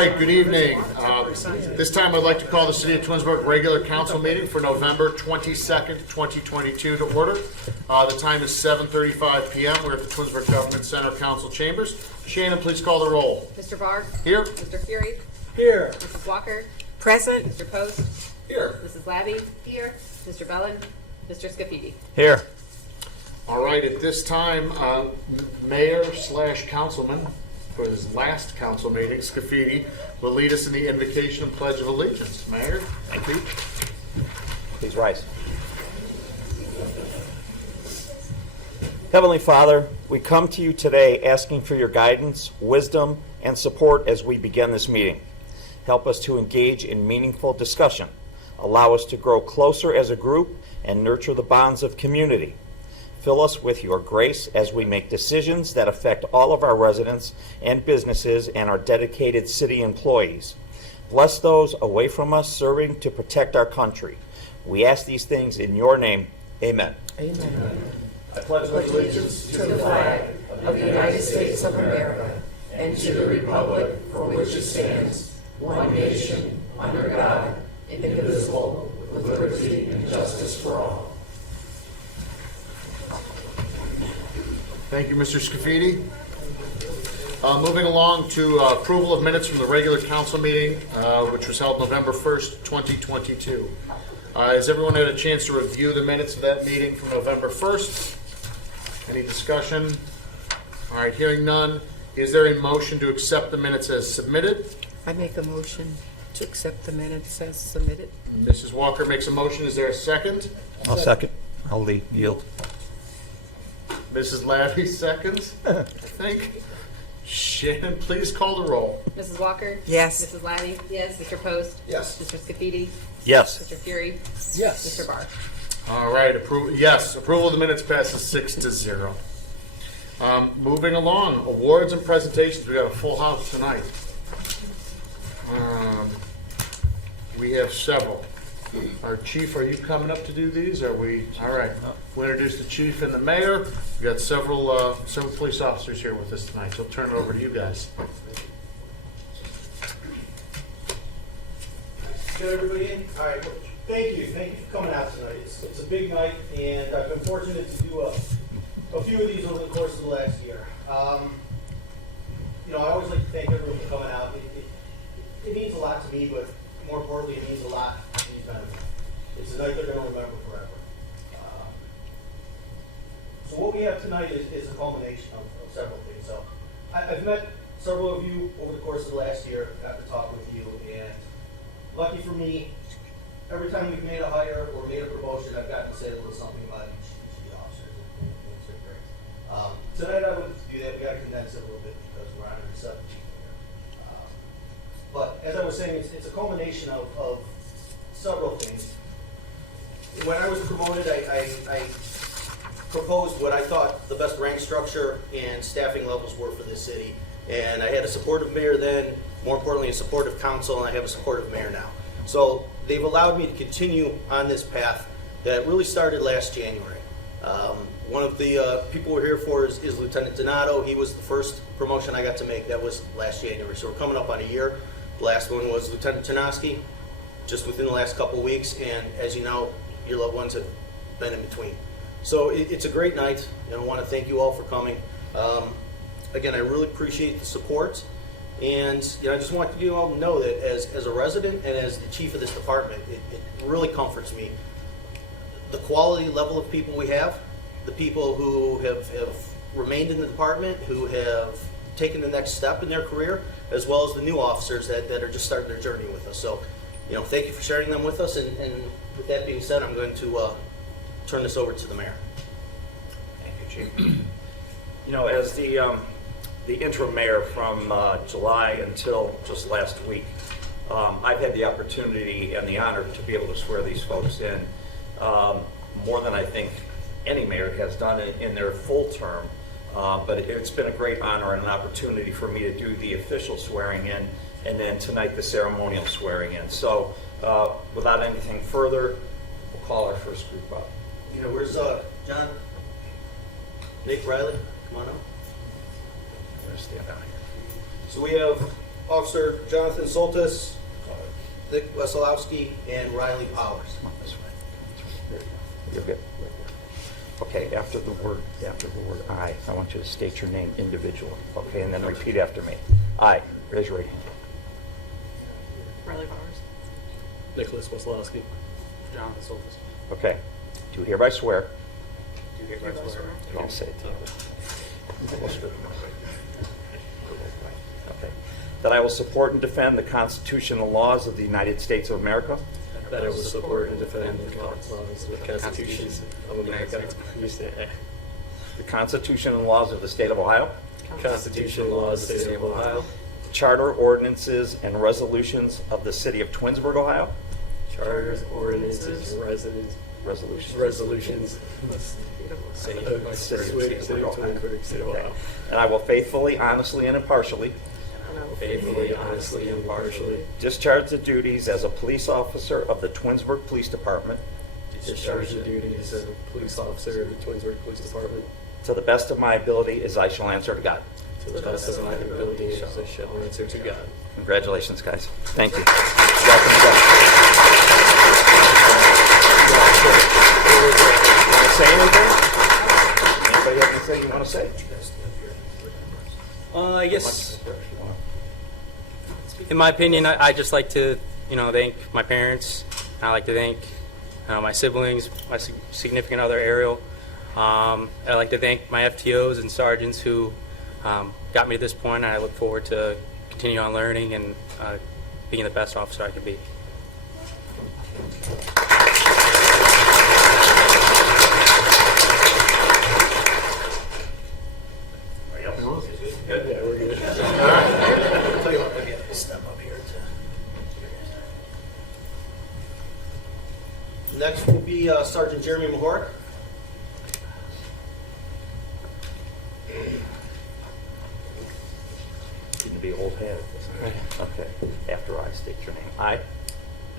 right, good evening. This time I'd like to call the City of Twinsburg regular council meeting for November 22nd, 2022 to order. The time is 7:35 p.m. We're at the Twinsburg Government Center Council Chambers. Shannon, please call the roll. Mr. Barr? Here. Mr. Fury? Here. Mrs. Walker? Present. Mr. Post? Here. Mrs. Labby? Here. Mr. Bellin? Mr. Scafidi? Here. All right, at this time, Mayor/Councilman for his last council meeting, Scafidi, will lead us in the invocation and pledge of allegiance. Mayor, thank you. Please rise. Heavenly Father, we come to you today asking for your guidance, wisdom, and support as we begin this meeting. Help us to engage in meaningful discussion. Allow us to grow closer as a group and nurture the bonds of community. Fill us with your grace as we make decisions that affect all of our residents and businesses and our dedicated city employees. Bless those away from us serving to protect our country. We ask these things in your name. Amen. Amen. I pledge Allegiance to the flag of the United States of America and to the republic for which it stands, one nation, under God, indivisible, with liberty and justice for all. Thank you, Mr. Scafidi. Moving along to approval of minutes from the regular council meeting, which was held November 1st, 2022. Has everyone had a chance to review the minutes of that meeting from November 1st? Any discussion? All right, hearing none. Is there a motion to accept the minutes as submitted? I make a motion to accept the minutes as submitted. Mrs. Walker makes a motion. Is there a second? I'll second. I'll yield. Mrs. Labby seconds, I think. Shannon, please call the roll. Mrs. Walker? Yes. Mrs. Labby? Yes. Mr. Post? Yes. Mr. Scafidi? Yes. Mr. Fury? Yes. Mr. Barr? All right, approval of the minutes passes 6-0. Moving along, awards and presentations. We got a full house tonight. We have several. Our chief, are you coming up to do these? Are we? All right. We'll introduce the chief and the mayor. We got several police officers here with us tonight. So I'll turn it over to you guys. Get everybody in? All right. Well, thank you. Thank you for coming out tonight. It's a big night, and I've been fortunate to do a few of these over the course of the last year. I always like to thank everyone for coming out. It means a lot to me, but more importantly, it means a lot to these men. It's a night they're going to remember forever. So what we have tonight is a culmination of several things. So I've met several of you over the course of the last year, got to talk with you, and lucky for me, every time we've made a hire or made a promotion, I've gotten to say a little something about each of the officers, and it's been great. Tonight I wanted to do that. We got to condense it a little bit because we're on our 17th year. But as I was saying, it's a culmination of several things. When I was promoted, I proposed what I thought the best rank structure and staffing levels were for this city. And I had a supportive mayor then, more importantly, a supportive council, and I have a supportive mayor now. So they've allowed me to continue on this path that really started last January. One of the people we're here for is Lieutenant Donato. He was the first promotion I got to make. That was last January. So we're coming up on a year. The last one was Lieutenant Tanoski, just within the last couple of weeks. And as you know, your loved ones have been in between. So it's a great night, and I want to thank you all for coming. Again, I really appreciate the support. And I just want you all to know that as a resident and as the chief of this department, it really comforts me. The quality level of people we have, the people who have remained in the department, who have taken the next step in their career, as well as the new officers that are just starting their journey with us. So, thank you for sharing them with us. And with that being said, I'm going to turn this over to the mayor. Thank you, Chief. As the interim mayor from July until just last week, I've had the opportunity and the honor to be able to swear these folks in more than I think any mayor has done in their full term. But it's been a great honor and an opportunity for me to do the official swearing in, and then tonight the ceremonial swearing in. So without anything further, we'll call our first group up. Where's John? Nick Riley? Come on up. Stand down here. So we have Officer Jonathan Soltis, Nick Wesolowski, and Riley Powers. Come on this way. You're good. Okay, after the word I want you to state your name individually. Okay, and then repeat after me. I. Raise your right hand. Riley Powers. Nicholas Wesolowski. Jonathan Soltis. Okay. Do hereby swear. Do hereby swear. I'll say it together. Okay. That I will support and defend the Constitution and laws of the United States of America. That I will support and defend the Constitution of America. The Constitution and laws of the State of Ohio. Constitution and laws of the State of Ohio. Charter, ordinances, and resolutions of the City of Twinsburg, Ohio. Charters, ordinances, resolutions. City City of Twinsburg, State of Ohio. And I will faithfully, honestly, and impartially Faithfully, honestly, and impartially discharge the duties as a police officer of the Twinsburg Police Department discharge the duties of a police officer of the Twinsburg Police Department to the best of my ability as I shall answer to God. to the best of my ability as I shall answer to God. Congratulations, guys. Thank you. Welcome again. Want to say anything? Anybody have anything you want to say? I guess, in my opinion, I just like to, thank my parents. I like to thank my siblings, my significant other, Ariel. I like to thank my FTOs and sergeants who got me to this point, and I look forward to continue on learning and being the best officer I can be. Good. Yeah, we're good. I'll tell you what, maybe I can step up here too. Next will be Sergeant Jeremy Mahork. Seem to be old hat at this point. Okay. After I state your name. I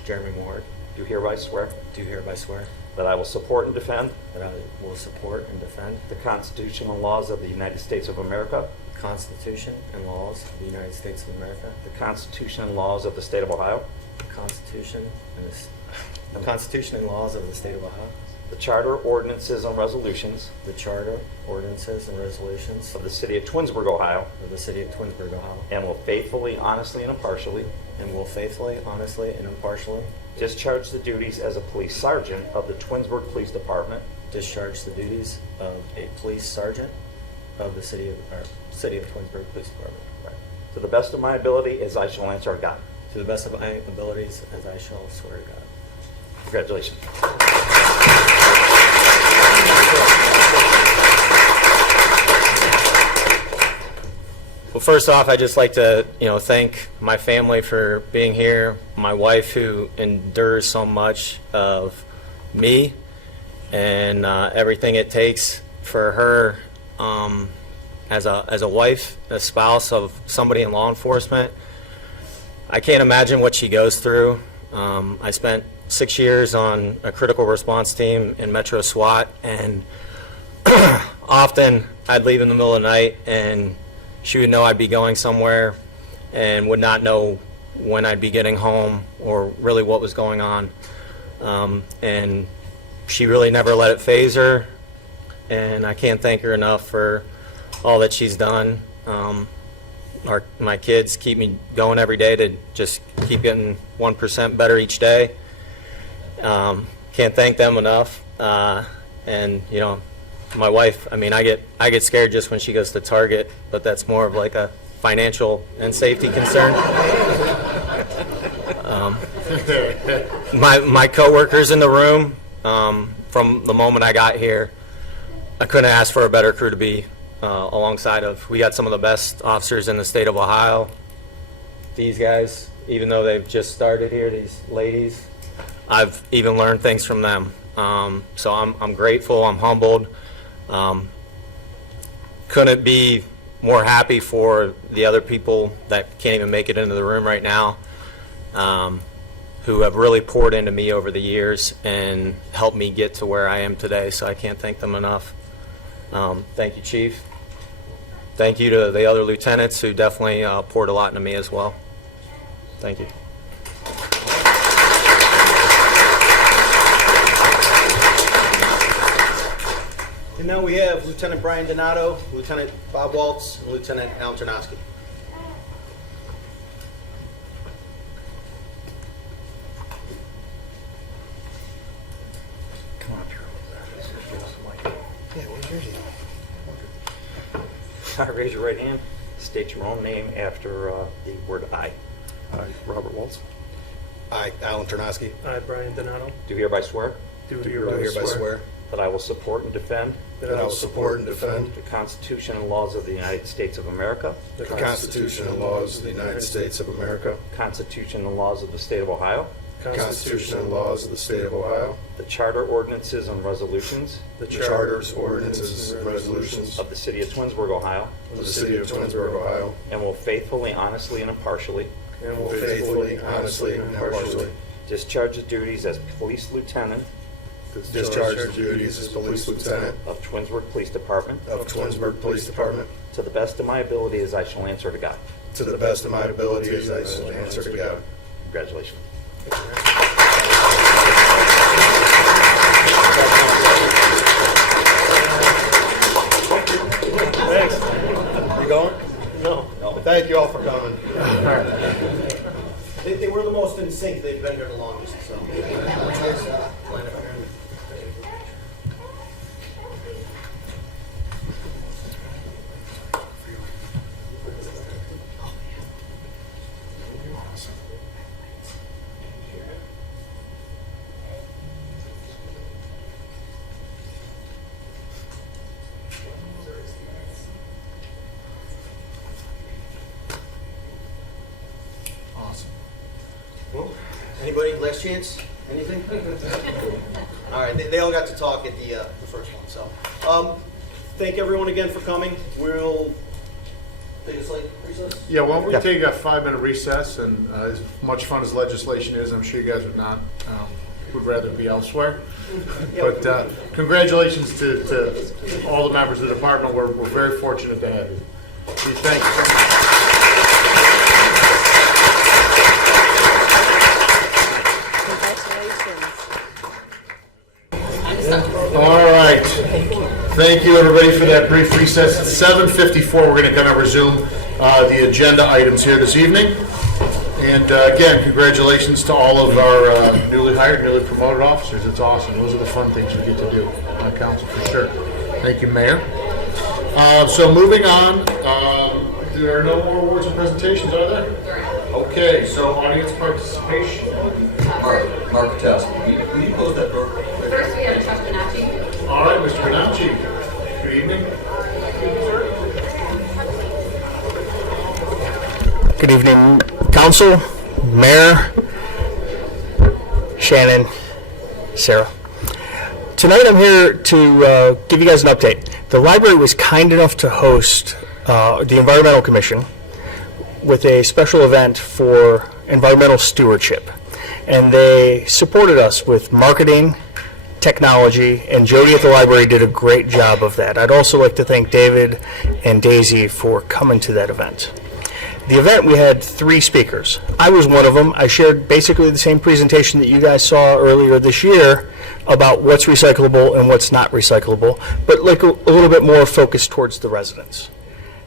Jeremy Moore, do hereby swear do hereby swear that I will support and defend that I will support and defend the Constitution and laws of the United States of America, the Constitution and laws of the United States of America, the Constitution and laws of the State of Ohio, the Constitution and laws of the State of Ohio, the Charter, ordinances, and resolutions the Charter, ordinances, and resolutions of the City of Twinsburg, Ohio, of the City of Twinsburg, Ohio, and will faithfully, honestly, and impartially and will faithfully, honestly, and impartially discharge the duties as a police sergeant of the Twinsburg Police Department discharge the duties of a police sergeant of the City of Twinsburg Police Department to the best of my ability as I shall answer to God. to the best of my abilities as I shall swear to God. Congratulations. Well, first off, I'd just like to, thank my family for being here, my wife who endures so much of me and everything it takes for her as a wife, a spouse of somebody in law enforcement. I can't imagine what she goes through. I spent 6 years on a critical response team in Metro SWAT, and often I'd leave in the middle of the night and she would know I'd be going somewhere and would not know when I'd be getting home or really what was going on. And she really never let it faze her, and I can't thank her enough for all that she's done. My kids keep me going every day to just keep getting 1% better each day. Can't thank them enough. And my wife, I get scared just when she goes to Target, but that's more of like a financial and safety concern. My coworkers in the room, from the moment I got here, I couldn't ask for a better crew to be alongside of. We got some of the best officers in the state of Ohio. These guys, even though they've just started here, these ladies, I've even learned things from them. So I'm grateful, I'm humbled. Couldn't be more happy for the other people that can't even make it into the room right now, who have really poured into me over the years and helped me get to where I am today. So I can't thank them enough. Thank you, Chief. Thank you to the other lieutenants who definitely poured a lot into me as well. Thank you. And now we have Lieutenant Brian Donato, Lieutenant Bob Waltz, and Lieutenant Alan Ternosky. Come up here. Yeah, where's yours? Raise your right hand. State your own name after the word I. I, Robert Waltz. I, Alan Ternosky. I, Brian Donato. Do hereby swear Do Do hereby hereby swear that I will support and defend that I will support and defend the Constitution and laws of the United States of America, the The Constitution and laws of the United States of America, the Constitution and laws of the State of Ohio, the Constitution and laws of the State of Ohio, the Charter, ordinances, and resolutions the the charters, ordinances, and resolutions of the City of Twinsburg, Ohio, of the City of Twinsburg, Ohio, and will faithfully, honestly, and impartially and will faithfully, honestly, and impartially discharge the duties as Police Lieutenant discharge the duties as Police Lieutenant of Twinsburg Police Department of Twinsburg Police Department to the best of my ability as I shall answer to God. to the best of my ability as I shall answer to God. Congratulations. Thanks. You going? No. Thank you all for coming. They were the most in sync. They've been here the longest. So. Awesome. Anybody? Last chance? Anything? All right. They all got to talk at the first one. So, thank everyone again for coming. We'll take a slight recess. Yeah, why don't we take a 5-minute recess, and as much fun as legislation is, I'm sure you guys would rather be elsewhere. But congratulations to all the members of the department. We're very fortunate to have you. We thank you so much. All right. Thank you, everybody, for that brief recess. At 7:54, we're going to kind of resume the agenda items here this evening. And again, congratulations to all of our newly hired, newly promoted officers. It's awesome. Those are the fun things we get to do on council, for sure. Thank you, Mayor. So moving on, there are no more awards and presentations, are there? Okay, so audience participation. Mark Test. Can you close that door? First, we have Chuck Benacci. All right, Mr. Benacci. Good evening. Good evening, Council, Mayor, Shannon, Sarah. Tonight I'm here to give you guys an update. The library was kind enough to host the Environmental Commission with a special event for environmental stewardship. And they supported us with marketing, technology, and Jody at the library did a great job of that. I'd also like to thank David and Daisy for coming to that event. The event, we had 3 speakers. I was one of them. I shared basically the same presentation that you guys saw earlier this year about what's recyclable and what's not recyclable, but like a little bit more focused towards the residents.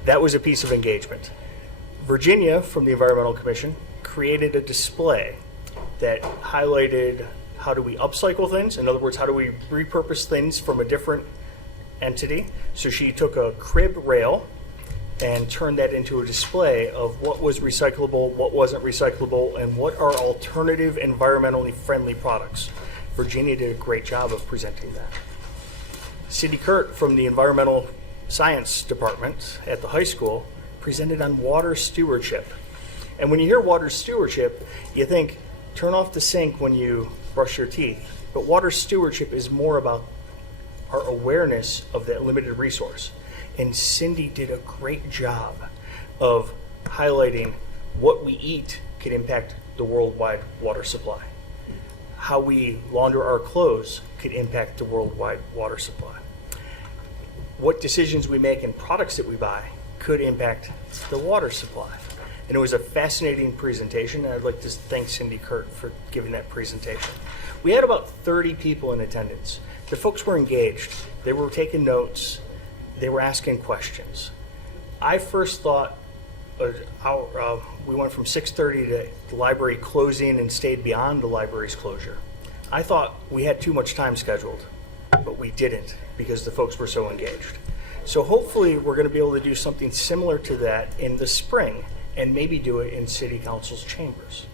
That was a piece of engagement. Virginia, from the Environmental Commission, created a display that highlighted how do we upcycle things. In other words, how do we repurpose things from a different entity. So she took a crib rail and turned that into a display of what was recyclable, what wasn't recyclable, and what are alternative environmentally friendly products. Virginia did a great job of presenting that. Cindy Kurt from the Environmental Science Department at the high school presented on water stewardship. And when you hear water stewardship, you think, turn off the sink when you brush your teeth. But water stewardship is more about our awareness of that limited resource. And Cindy did a great job of highlighting what we eat could impact the worldwide water supply. How we launder our clothes could impact the worldwide water supply. What decisions we make and products that we buy could impact the water supply. and it was a fascinating presentation, and I'd like to thank Cindy Kurt for giving that presentation. We had about 30 people in attendance. The folks were engaged. They were taking notes. They were asking questions. I first thought we went from 6:30 to the library closing and stayed beyond the library's closure. I thought we had too much time scheduled, but we didn't because the folks were so engaged. So hopefully we're going to be able to do something similar to that in the spring and maybe do it in City Council's chambers.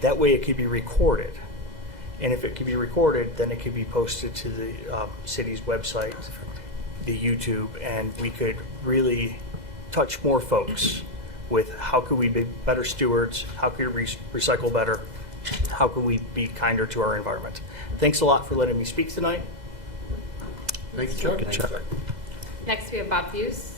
That way it could be recorded. And if it could be recorded, then it could be posted to the city's website, the YouTube, and we could really touch more folks with how could we be better stewards, how could we recycle better, how can we be kinder to our environment. Thanks a lot for letting me speak tonight. Thank you, Chuck. Good job. Next, we have Bob Fuse.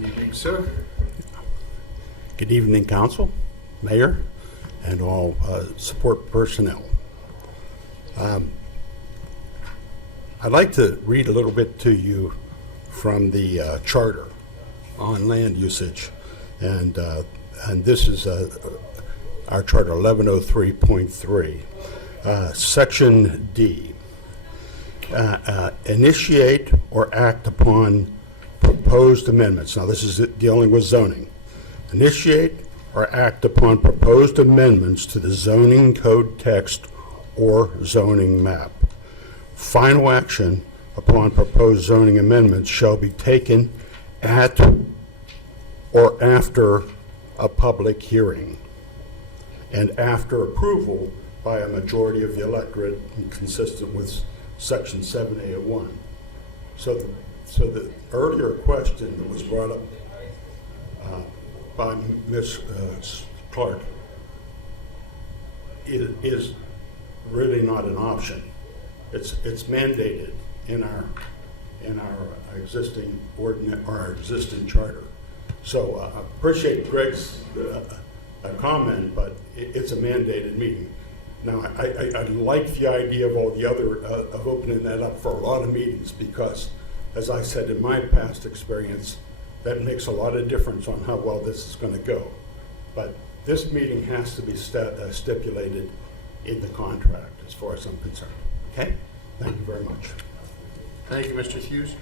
Good evening, sir. Good evening, Council, Mayor, and all support personnel. I'd like to read a little bit to you from the charter on land usage, and this is our charter 1103.3, Section D. Initiate or act upon proposed amendments. Now, this is dealing with zoning. Initiate or act upon proposed amendments to the zoning code text or zoning map. Final action upon proposed zoning amendments shall be taken at or after a public hearing and after approval by a majority of the electorate, consistent with Section 7A of 1. So the earlier question that was brought up by Ms. Clark is really not an option. It's mandated in our existing ordinance or our existing charter. So I appreciate Greg's comment, but it's a mandated meeting. Now I like the idea of all the other of opening that up for a lot of meetings, because, as I said in my past experience, that makes a lot of difference on how well this is going to go. But this meeting has to be stipulated in the contract, as far as I'm concerned. Okay? Thank you very much. Thank you, Mr. Hughes.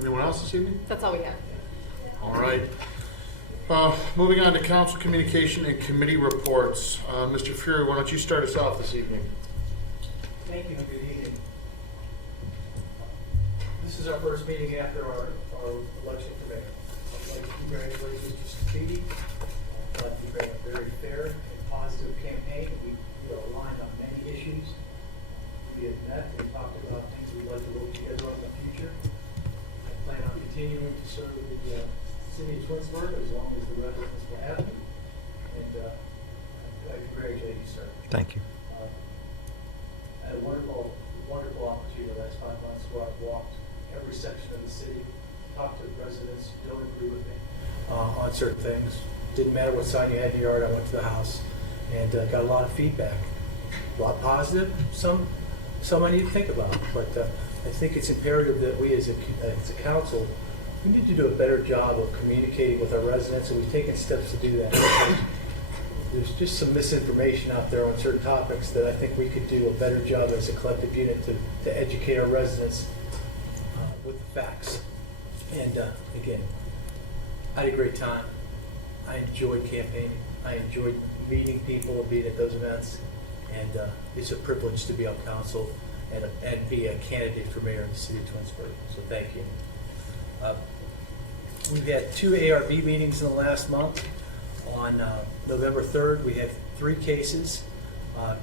Anyone else this evening? That's all we have. All right. Moving on to council communication and committee reports. Mr. Fury, why don't you start us off this evening? Thank you and good evening. This is our first meeting after our election for mayor. I'd like to congratulate Mr. Scafidi. He ran a very fair and positive campaign. We are aligned on many issues. We have met and talked about things we'd like to work together on in the future. I plan on continuing to serve the city of Twinsburg as long as the residents will have me. And I congratulate you, sir. Thank you. I had a wonderful opportunity the last 5 months where I've walked every section of the city, talked to residents who don't agree with me on certain things. Didn't matter what sign you had in your yard, I went to the house and got a lot of feedback. A lot positive, some I need to think about, but I think it's imperative that we as a council, we need to do a better job of communicating with our residents, and we've taken steps to do that. There's just some misinformation out there on certain topics that I think we could do a better job as a collective unit to educate our residents with the facts. And again, I had a great time. I enjoyed campaigning. I enjoyed meeting people and being at those events. And it's a privilege to be on council and be a candidate for mayor in the city of Twinsburg. So thank you. We've had 2 ARB meetings in the last month. On November 3rd, we had 3 cases.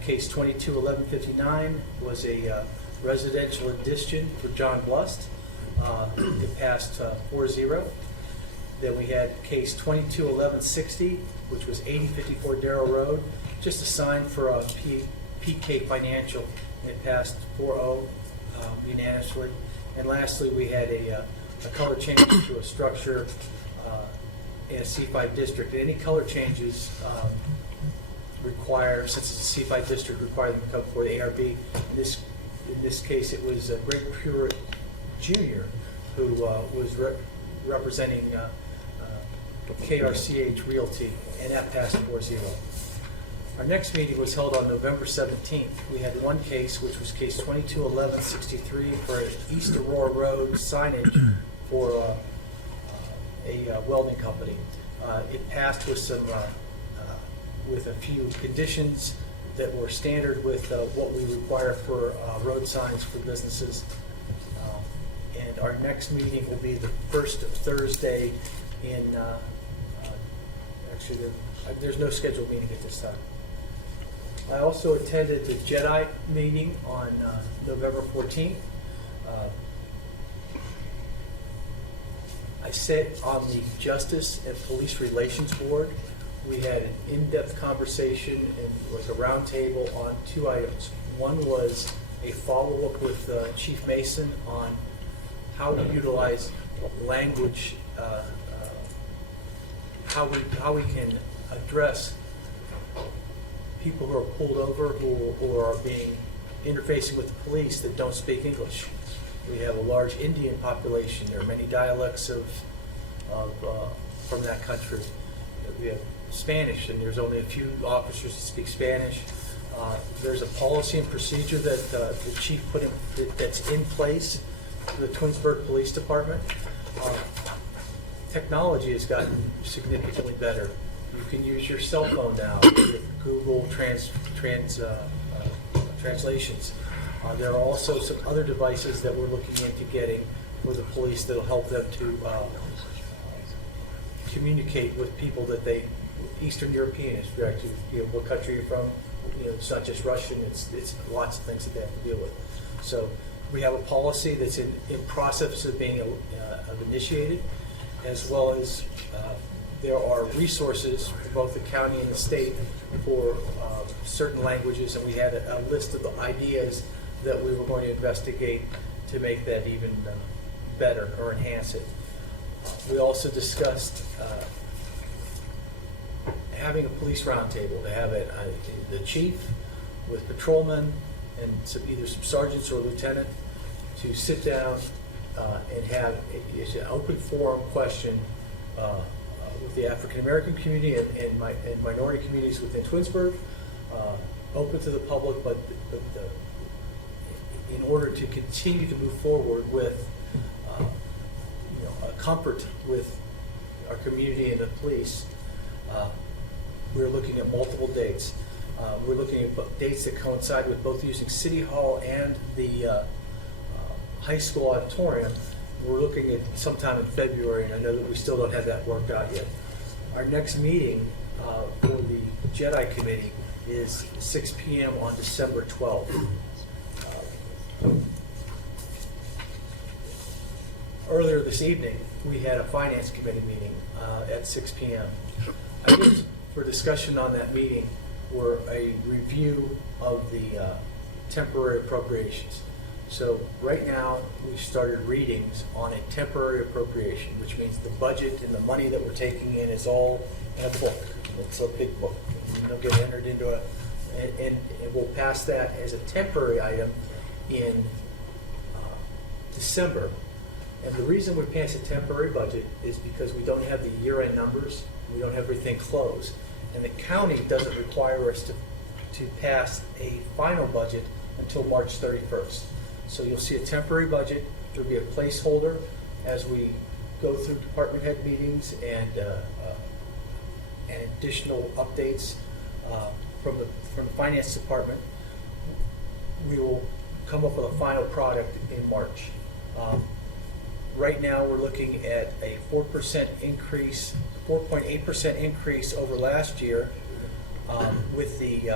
Case 22-1159 was a residential addition for John Blust. It passed 4-0. Then we had case 22-1160, which was 8054 Darrow Road, just a sign for a PK Financial. It passed 4-0 unanimously. And lastly, we had a color change to a structure in a C5 district. Any color changes require, since it's a C5 district, require them to come before the ARB. In this In this case, it was Greg Pruitt Jr. who was representing KRCH Realty, and that passed 4-0. Our next meeting was held on November 17th. We had one case, which was case 221163 for East Aurora Road signage for a welding company. It passed with some, with a few conditions that were standard with what we require for road signs for businesses. And our next meeting will be the first Thursday in, actually, there's no scheduled meeting at this time. I also attended the JEDI meeting on November 14th. I sat on the Justice and Police Relations Board. We had an in-depth conversation and like a roundtable on 2 items. One was a follow-up with Chief Mason on how we utilize language, how we can address people who are pulled over who are being interfacing with the police that don't speak English. We have a large Indian population. There are many dialects from that country. We have Spanish, and there's only a few officers that speak Spanish. There's a policy and procedure that the chief put in that's in place for the Twinsburg Police Department. Technology has gotten significantly better. You can use your cell phone now with Google translations. There are also some other devices that we're looking into getting for the police that'll help them to communicate with people that Eastern Europeans, what country you're from. It's not just Russian, it's lots of things that they have to deal with. So we have a policy that's in process of being initiated, as well as there are resources for both the county and the state for certain languages, and we had a list of the ideas that we were going to investigate to make that even better or enhance it. We also discussed having a police roundtable, to have the chief with patrolmen and either some sergeants or lieutenant to sit down and have an open forum question with the African American community and minority communities within Twinsburg, open to the public, but in order to continue to move forward with a comfort with our community and the police, we're looking at multiple dates. We're looking at dates that coincide with both using City Hall and the high school auditorium. We're looking at sometime in February, and I know that we still don't have that worked out yet. Our next meeting for the JEDI Committee is 6 p.m. on December 12th. Earlier this evening, we had a Finance Committee meeting at 6 p.m. Items for discussion on that meeting were a review of the temporary appropriations. So right now, we've started readings on a temporary appropriation, which means the budget and the money that we're taking in is all in a book. It's a big book. It'll get entered into and we'll pass that as a temporary item in December. And the reason we pass a temporary budget is because we don't have the year-end numbers. We don't have everything closed. And the county doesn't require us to pass a final budget until March 31st. So you'll see a temporary budget. There'll be a placeholder as we go through department head meetings and additional updates from the finance department. We will come up with a final product in March. Right now, we're looking at a 4% increase, 4.8% increase over last year with the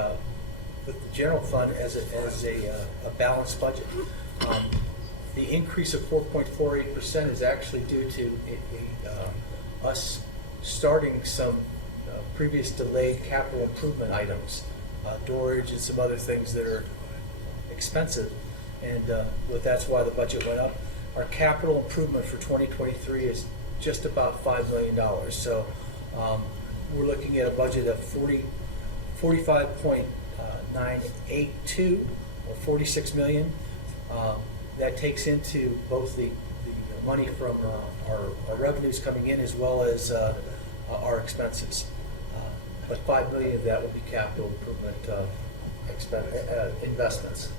general fund as a balanced budget. The increase of 4.48% is actually due to us starting some previous delayed capital improvement items, storage and some other things that are expensive, and that's why the budget went up. Our capital improvement for 2023 is just about $5 million. So we're looking at a budget of 45.982 or $46 million. That takes into both the money from our revenues coming in as well as our expenses. But $5 million of that will be capital improvement investments.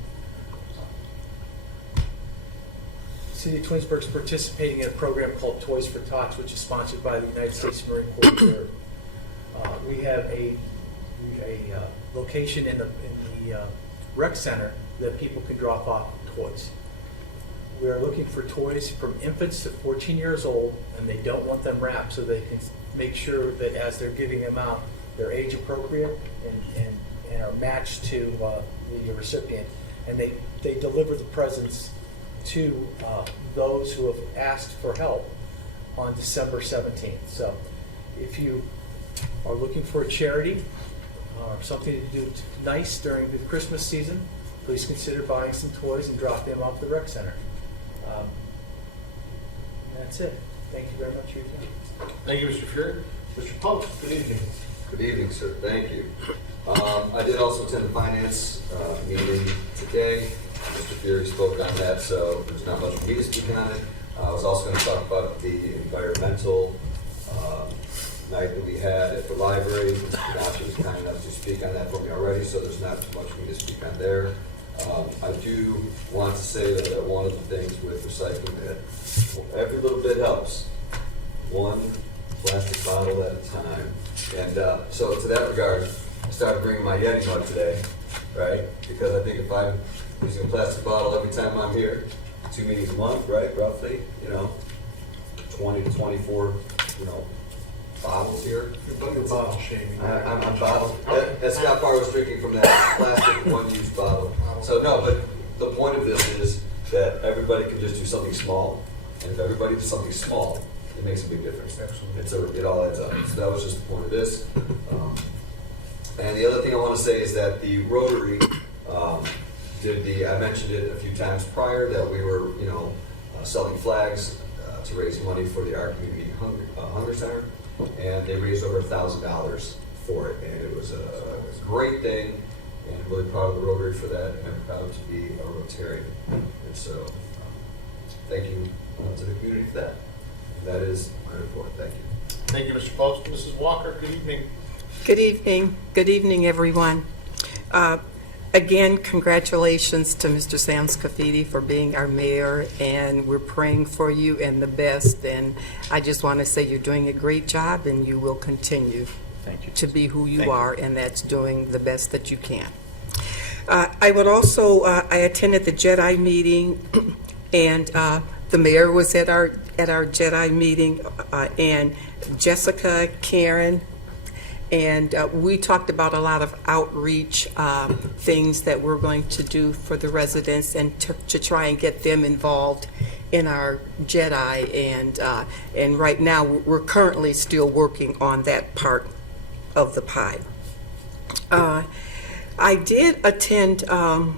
City of Twinsburg is participating in a program called Toys for Tots, which is sponsored by the United States Marine Corps Reserve. We have a location in the rec center that people can drop off toys. We are looking for toys from infants to 14 years old, and they don't want them wrapped, so they can make sure that as they're giving them out, they're age appropriate and are matched to the recipient. And they deliver the presents to those who have asked for help on December 17th. So if you are looking for a charity or something to do nice during the Christmas season, please consider buying some toys and drop them off at the rec center. That's it. Thank you very much for your time. Thank you, Mr. Fury. Mr. Post, good evening. Good evening, sir. Thank you. I did also attend the finance meeting today. Mr. Fury spoke on that, so there's not much for me to speak on it. I was also going to talk about the environmental night that we had at the library. Mr. Gotcha was kind enough to speak on that for me already, so there's not too much for me to speak on there. I do want to say that one of the things with recycling that every little bit helps. One plastic bottle at a time. And so to that regard, I started bringing my Yeti mug today, right? Because I think if I'm using a plastic bottle every time I'm here, 2 meetings a month, right, roughly, 20 to 24, bottles here. You're bottle shaming. I'm bottle. That's Scott Barr was drinking from that plastic one-use bottle. So no, but the point of this is that everybody can just do something small, and if everybody does something small, it makes a big difference. Absolutely. It all adds up. So that was just the point of this. And the other thing I want to say is that the Rotary I mentioned it a few times prior that we were, selling flags to raise money for the Our Community Hunger Center, and they raised over $1,000 for it, and it was a great thing, and I'm really proud of the Rotary for that, and I'm proud to be a Rotarian. And so, thank you to the community for that. And that is my report. Thank you. Thank you, Mr. Post. Mrs. Walker, good evening. Good evening. Good evening, everyone. Again, congratulations to Mr. Sam Scafidi for being our mayor, and we're praying for you and the best. And I just want to say you're doing a great job, and you will continue to be who you are, and that's doing the best that you can. I would also, I attended the Jedi meeting, and the mayor was at our Jedi meeting, and Jessica, Karen, and we talked about a lot of outreach things that we're going to do for the residents and to try and get them involved in our Jedi. And right now we're currently still working on that part of the pie. I did attend, I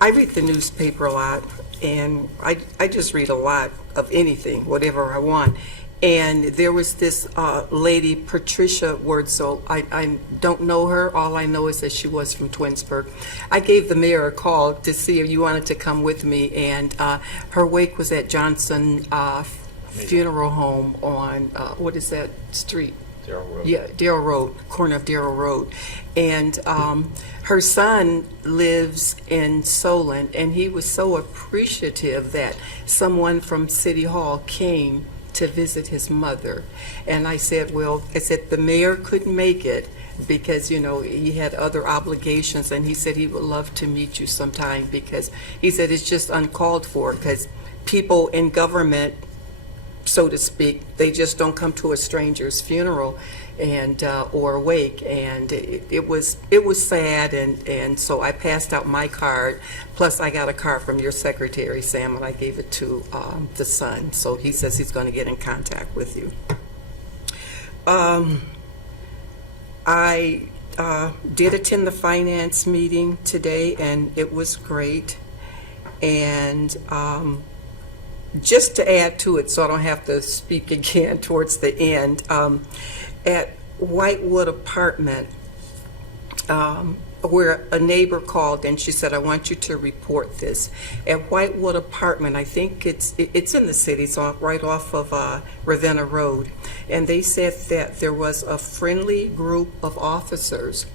read the newspaper a lot, and I just read a lot of anything, whatever I want. And there was this lady, Patricia Wurzel. I don't know her. All I know is that she was from Twinsburg. I gave the mayor a call to see if you wanted to come with me, and her wake was at Johnson Funeral Home on, what is that street? Darrell Road. Yeah, Darrell Road, corner of Darrell Road. And her son lives in Solon, and he was so appreciative that someone from City Hall came to visit his mother. And I said, the mayor couldn't make it because, he had other obligations, and he said he would love to meet you sometime because he said it's just uncalled for because people in government, so to speak, they just don't come to a stranger's funeral and or wake, and it was sad, and so I passed out my card. Plus, I got a card from your secretary, Sam, and I gave it to the son. So he says he's going to get in contact with you. I did attend the finance meeting today, and it was great. And just to add to it, so I don't have to speak again towards the end, at Whitewood Apartment, where a neighbor called and she said, I want you to report this. At Whitewood Apartment, I think it's in the city, it's right off of Ravenna Road. And they said that there was a friendly group of officers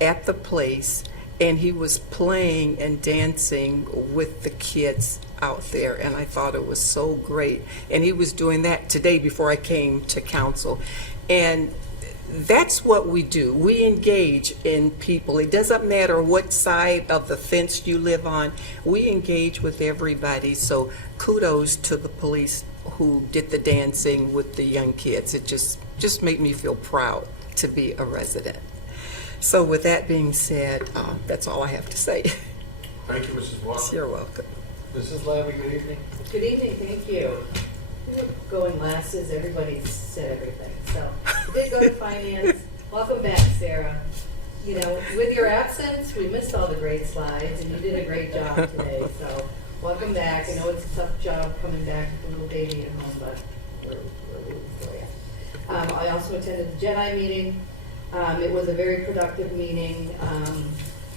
at the place, and he was playing and dancing with the kids out there, and I thought it was so great. And he was doing that today before I came to council. And that's what we do. We engage in people. It doesn't matter what side of the fence you live on. We engage with everybody. So kudos to the police who did the dancing with the young kids. It just made me feel proud to be a resident. So with that being said, that's all I have to say. Thank you, Mrs. Walker. You're welcome. Mrs. Levy, good evening. Good evening, thank you. Going last is everybody said everything. So, we did go to finance. Welcome back, Sarah. You know, with your absence, we missed all the great slides, and you did a great job today. So, welcome back. I know it's a tough job coming back with a little baby at home, but we're rooting for you. I also attended the Jedi meeting. It was a very productive meeting.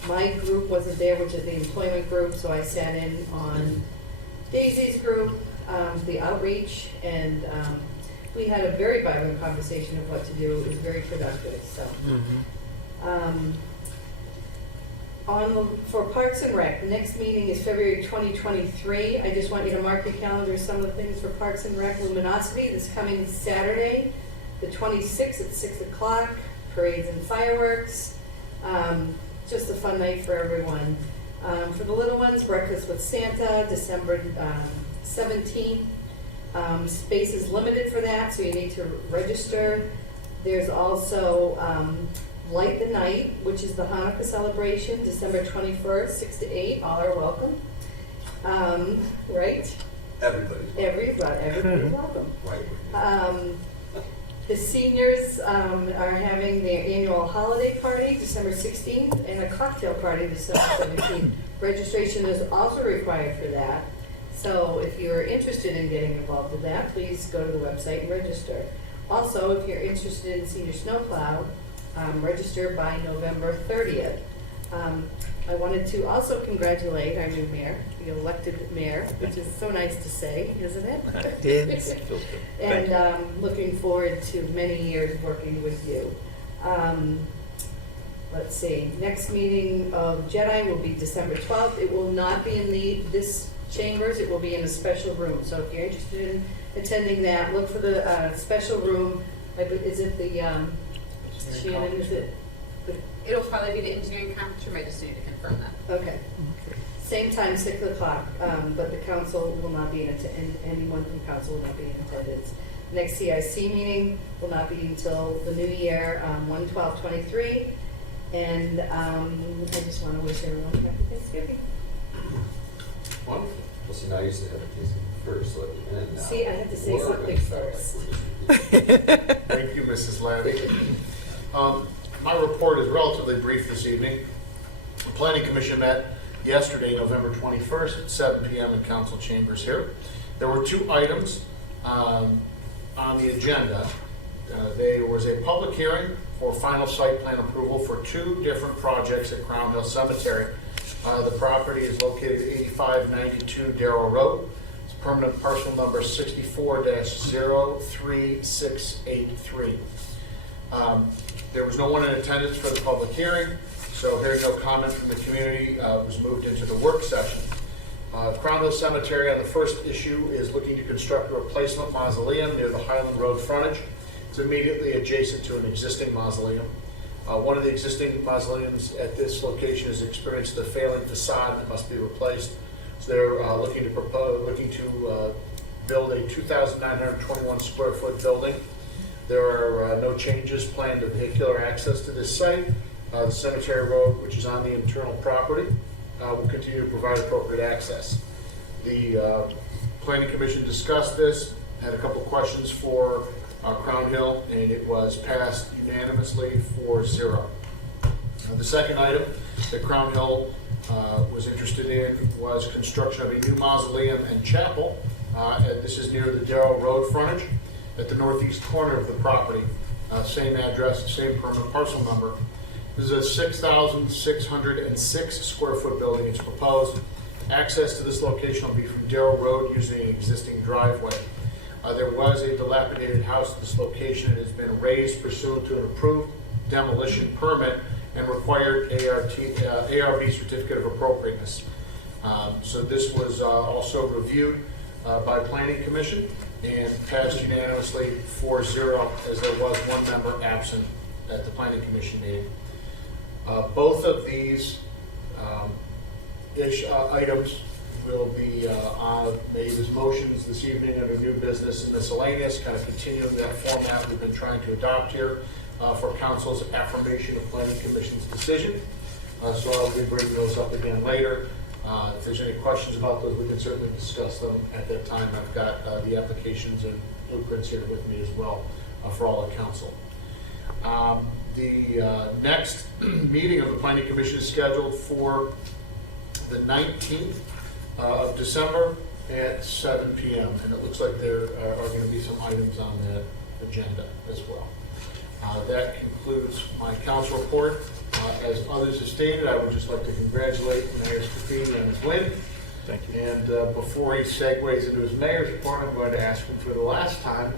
My group wasn't there, which is the employment group, so I sat in on Daisy's group, the outreach, and we had a very vibrant conversation of what to do. It was very productive. So, for Parks and Rec, the next meeting is February 2023. I just want you to mark your calendar some of the things for Parks and Rec. Luminosity this coming Saturday, the 26th at 6 o'clock. Parades and fireworks. Just a fun night for everyone. For the little ones, Breakfast with Santa, December 17th. Space is limited for that, so you need to register. There's also Light the Night, which is the Hanukkah celebration, December 21st, 6 to 8. All are welcome. Right? Everybody's welcome. Right. The seniors are having their annual holiday party, December 16th, and a cocktail party, December 17th. Registration is also required for that. So if you're interested in getting involved in that, please go to the website and register. Also, if you're interested in senior snowplow, register by November 30th. I wanted to also congratulate our new mayor, the elected mayor, which is so nice to say, isn't it? It is. And looking forward to many years working with you. Let's see, next meeting of Jedi will be December 12th. It will not be in this chambers, it will be in a special room. So if you're interested in attending that, look for the special room. Is it the, Shannon, is it? It'll probably be the engineering conference room. I just need to confirm that. Okay. Same time, 6 o'clock, but the council will not be anyone from council will not be in attendance. Next CIC meeting will not be until the new year, 1/12/23. And I just want to wish everyone happy Thanksgiving. Wonderful. Well, see, now you said everything's first, so at the end now. See, I had to say We're something gonna start like first. we're just- Thank you, Mrs. Labby. My report is relatively brief this evening. The Planning Commission met yesterday, November 21st at 7 p.m. in council chambers here. There were two items on the agenda. There was a public hearing for final site plan approval for two different projects at Crown Hill Cemetery. The property is located at 8592 Darrow Road. It's permanent parcel number 64-03683. There was no one in attendance for the public hearing, so hearing no comment from the community, was moved into the work session. Crown Hill Cemetery on the first issue is looking to construct a replacement mausoleum near the Highland Road frontage. It's immediately adjacent to an existing mausoleum. One of the existing mausoleums at this location has experienced a failing facade that must be replaced. So they're looking to build a 2,921 square foot building. There are no changes planned to vehicular access to this site. The cemetery road, which is on the internal property, will continue to provide appropriate access. The Planning Commission discussed this, had a couple questions for Crown Hill, and it was passed unanimously 4-0. The second item that Crown Hill was interested in was construction of a new mausoleum and chapel. And this is near the Darrow Road frontage at the northeast corner of the property. Same address, same permanent parcel number. This is a 6,606 square foot building. It's proposed. Access to this location will be from Darrow Road using an existing driveway. There was a dilapidated house at this location. It has been raised pursuant to an approved demolition permit and required ARB certificate of appropriateness. So this was also reviewed by Planning Commission and passed unanimously 4-0, as there was one member absent at the Planning Commission meeting. Both of these items will be made as motions this evening under new business and miscellaneous, kind of continuing that format we've been trying to adopt here for council's affirmation of Planning Commission's decision. So I'll be bringing those up again later. If there's any questions about those, we can certainly discuss them at that time. I've got the applications and blueprints here with me as well for all of council. The next meeting of the Planning Commission is scheduled for the 19th of December at 7 p.m. And it looks like there are going to be some items on that agenda as well. That concludes my council report. As others have stated, I would just like to congratulate Mayor Scafidi on his win. Thank you. And before he segues into his mayor's report, I'm going to ask him for the last time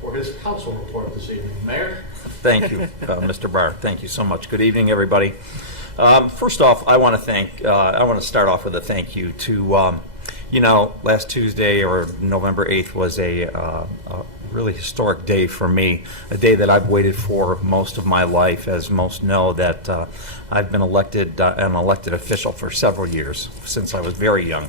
for his council report this evening. Mayor? Thank you, Mr. Barr. Thank you so much. Good evening, everybody. First off, I want to start off with a thank you to, last Tuesday or November 8th was a really historic day for me, a day that I've waited for most of my life. As most know, that I've been elected an elected official for several years, since I was very young.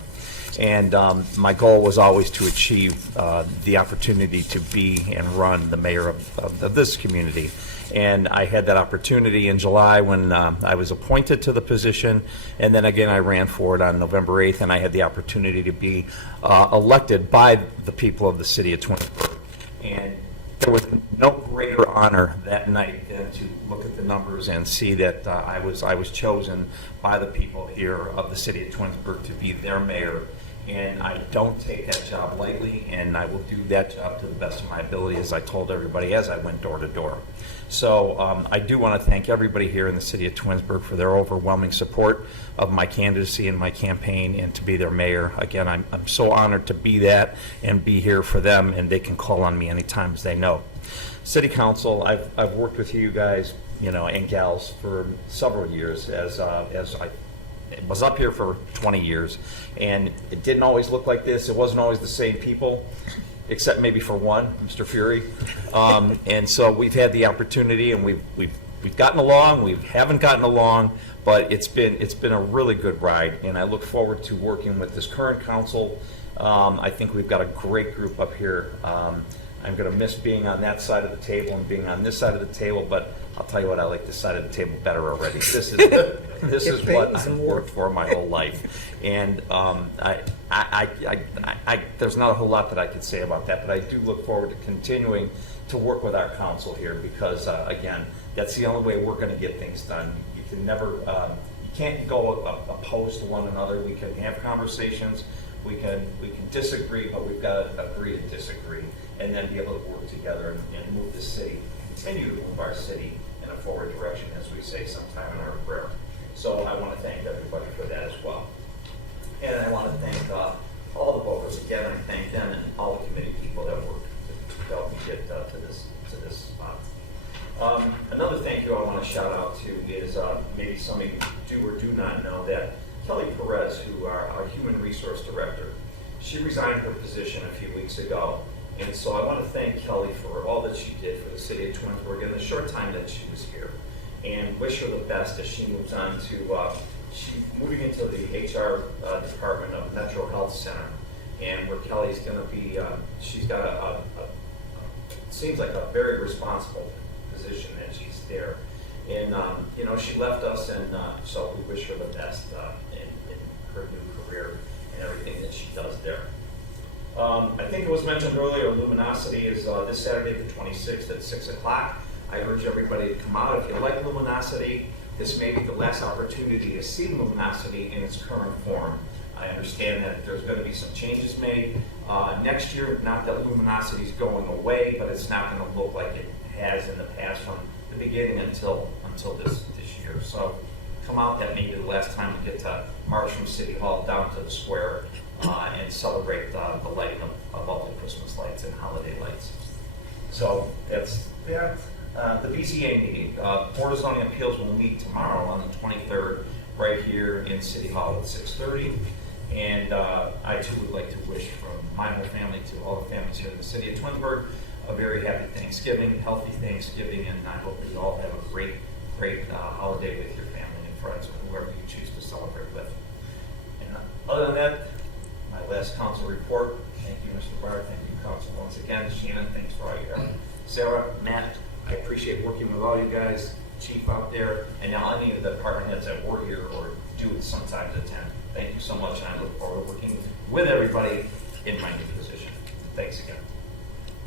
And my goal was always to achieve the opportunity to be and run the mayor of this community. And I had that opportunity in July when I was appointed to the position, and then again I ran for it on November 8th, and I had the opportunity to be elected by the people of the city of Twinsburg. And there was no greater honor that night than to look at the numbers and see that I was chosen by the people here of the city of Twinsburg to be their mayor. And I don't take that job lightly, and I will do that job to the best of my ability, as I told everybody as I went door to door. So I do want to thank everybody here in the city of Twinsburg for their overwhelming support of my candidacy and my campaign and to be their mayor. Again, I'm so honored to be that and be here for them, and they can call on me anytime as they know. City Council, I've worked with you guys, and gals for several years as I was up here for 20 years, and it didn't always look like this. It wasn't always the same people, except maybe for one, Mr. Fury. And so we've had the opportunity, and we've gotten along. We haven't gotten along, but it's been a really good ride, and I look forward to working with this current council. I think we've got a great group up here. I'm going to miss being on that side of the table and being on this side of the table, but I'll tell you what, I like this side of the table better already. This is what I've worked for my whole life, and there's not a whole lot that I could say about that, but I do look forward to continuing to work with our council here because, again, that's the only way we're going to get things done. You can never, you can't go opposed to one another. We can have conversations. We can disagree, but we've got to agree to disagree, and then be able to work together and move the city, continue to move our city in a forward direction, as we say sometime in our prayer. So I want to thank everybody for that as well. And I want to thank all the voters again. I thank them and all the committee people that worked to help me get to this spot. Another thank you I want to shout out to is maybe some of you do or do not know that Kelly Perez, who are our Human Resource Director, she resigned her position a few weeks ago. And so I want to thank Kelly for all that she did for the city of Twinsburg in the short time that she was here, and wish her the best as she moves on to, she's moving into the HR department of Metro Health Center, and where Kelly's going to be, she's got seems like a very responsible position that she's there. And, she left us, and so we wish her the best in her new career and everything that she does there. I think it was mentioned earlier, Luminosity is this Saturday, the 26th at 6 o'clock. I urge everybody to come out. If you like Luminosity, this may be the last opportunity to see Luminosity in its current form. I understand that there's going to be some changes made next year. Not that Luminosity is going away, but it's not going to look like it has in the past when the beginning until this year. So come out, that may be the last time we get to march from City Hall down to the square and celebrate the lighting of all the Christmas lights and holiday lights. So that's that. The BZA meeting, Board of Zoning Appeals will meet tomorrow on the 23rd, right here in City Hall at 6:30. And I too would like to wish from my whole family to all the families here in the city of Twinsburg a very happy Thanksgiving, healthy Thanksgiving, and I hope you all have a great holiday with your family and friends, or whoever you choose to celebrate with. And other than that, my last council report. Thank you, Mr. Barr. Thank you, council, once again. Shannon, thanks for all your help. Sarah, Matt, I appreciate working with all you guys, chief out there, and now any of the department heads that were here or do it sometimes attend. Thank you so much, and I look forward to working with everybody in my new position. Thanks again.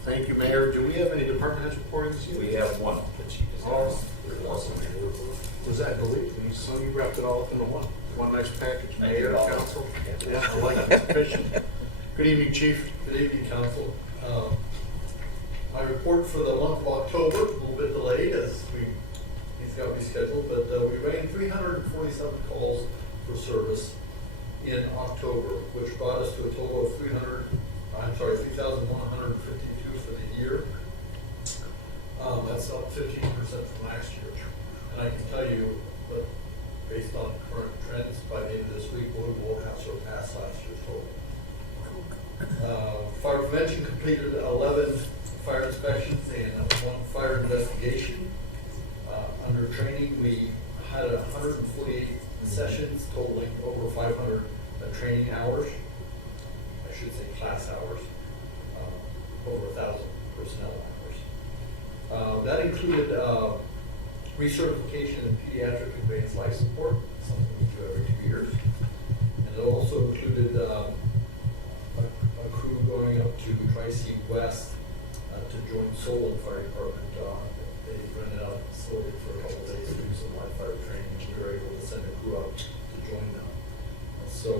Thank you, Mayor. Do we have any department heads reporting this evening? We have one, the chief is there. Awesome. Was that the lead? So you wrapped it all up into one nice package, Mayor, council. Yeah, I like it. Efficient. Good evening, chief. Good evening, council. My report for the month of October, a little bit delayed as he's got rescheduled, but we ran 347 calls for service in October, which brought us to a total of 3,152 for the year. That's up 15% from last year. And I can tell you that based on current trends, by the end of this week, we will have surpassed last year's total. Fire prevention completed 11 fire inspections and 1 fire investigation. Under training, we had 148 sessions totaling over 500 training hours. I should say class hours, over 1,000 personnel hours. That included recertification in pediatric advanced life support, something we do every 2 years. And it also included a crew going up to Tri-C West to join Solon Fire Department. They rented out a facility for a couple of days to do some live fire training, and we were able to send a crew out to join them. So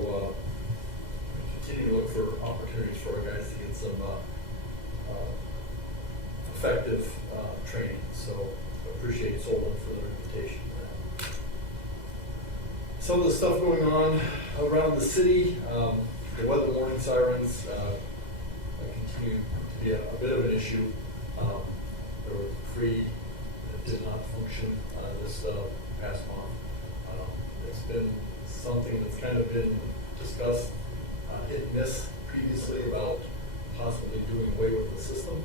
we continue to look for opportunities for our guys to get some effective training. So appreciate Solon for their invitation. Some of the stuff going on around the city, the weather warning sirens continue to be a bit of an issue. There were 3 that did not function this past month. It's been something that's kind of been discussed, hit and miss previously about possibly doing away with the system,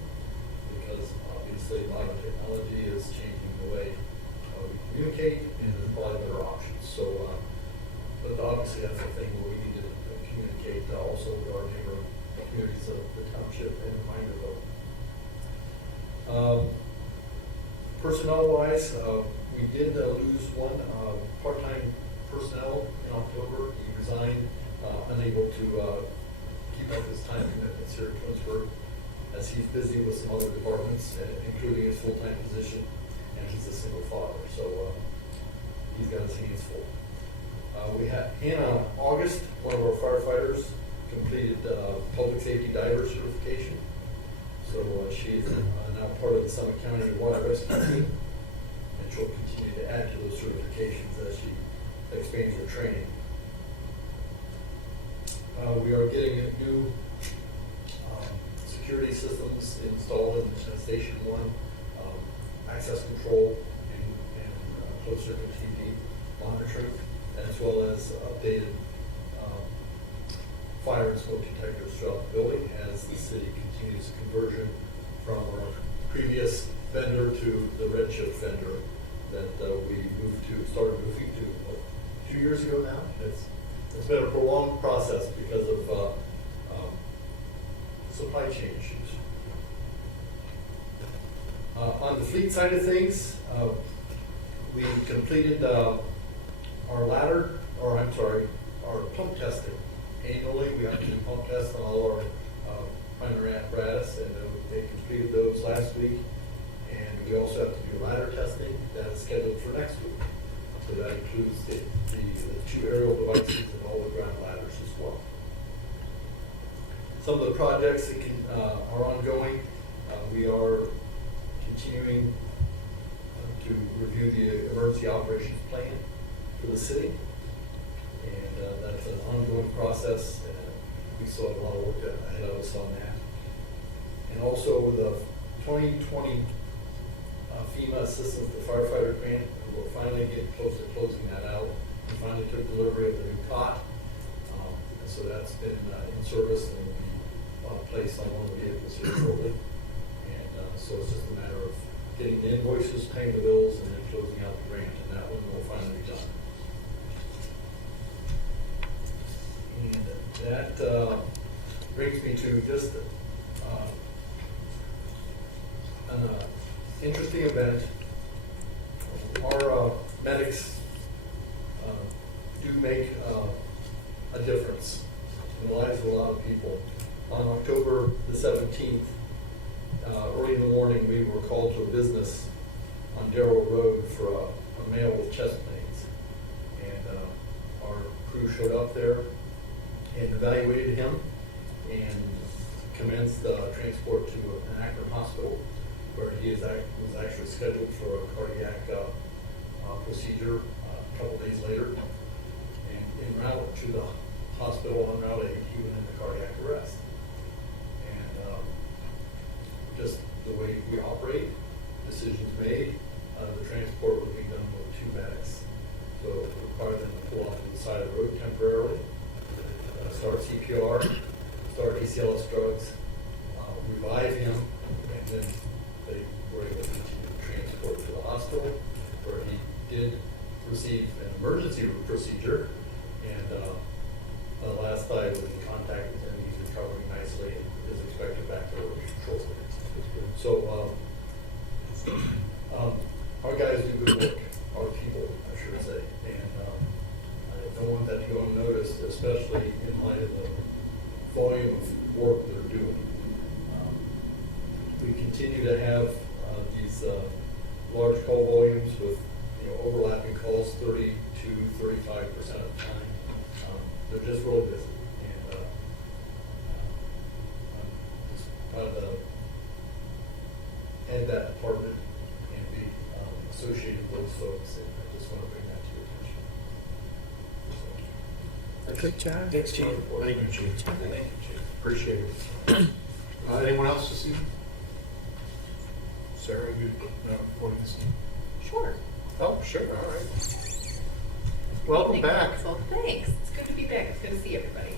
because obviously modern technology is changing the way we communicate, and there's probably better options. So, but obviously that's the thing where we need to communicate also with our neighboring communities of the township and Minderville. Personnel-wise, we did lose 1 part-time personnel in October. He resigned, unable to keep up his time commitments here at Twinsburg, as he's busy with some other departments, including his full-time position, and he's a single father, so he's got his hands full. We had, in August, one of our firefighters completed public safety diver certification. So she's now part of the Summit County Water Rescue Team, and she'll continue to add to those certifications as she expands her training. We are getting new security systems installed in Station 1, access control and closed-circuit TV monitoring, as well as updated fire and smoke detectors throughout the building as the city continues conversion from our previous vendor to the Redshift vendor that we started moving to 2 years ago now. It's been a prolonged process because of supply chain issues. On the fleet side of things, we completed our pump testing. Annually, we have to do pump tests on all our primary apparatus, and they completed those last week. And we also have to do ladder testing that is scheduled for next week. So that includes the 2 aerial devices and all the ground ladders as well. Some of the projects that are ongoing, we are continuing to review the emergency operations plan for the city. And that's an ongoing process, and we still have a lot of work ahead of us on that. And also the 2020 FEMA Assistance to Firefighter Grant, we're finally getting close to closing that out. We finally took delivery of the new cot, and so that's been in service and will be placed on one of the vehicles here shortly. And so it's just a matter of getting the invoices, paying the bills, and then closing out the grant, and that one will finally be done. And that brings me to just an interesting event. Our medics do make a difference in the lives of a lot of people. On October the 17th, early in the morning, we were called to a business on Darrow Road for a male with chest pains. And our crew showed up there and evaluated him and commenced transport to an Akron hospital, where he was actually scheduled for a cardiac procedure a couple days later. And en route to the hospital on Route 8, he went into cardiac arrest. And just the way we operate, decisions made, the transport would be done with 2 medics. So it required them to pull off to the side of the road temporarily, start CPR, start ACLS drugs, revive him, and then they were able to continue to transport to the hospital, where he did receive an emergency procedure. And last I was in contact with him, he's recovering nicely and is expected back to work shortly. So our guys do good work, our people, I should say, and I don't want that to go unnoticed, especially in light of the volume of work they're doing. We continue to have these large call volumes with overlapping calls 30 to 35% of the time. They're just really busy, and I'm just proud to head that department and be associated with those folks, and I just want to bring that to your attention. Good job. Thanks, Chief. Thank you, Chief. Thank you, Chief. Appreciate it. Anyone else this evening? Sarah, you reporting this evening? Sure. Oh, sure, all right. Welcome back. Well, thanks. It's good to be back. It's good to see everybody.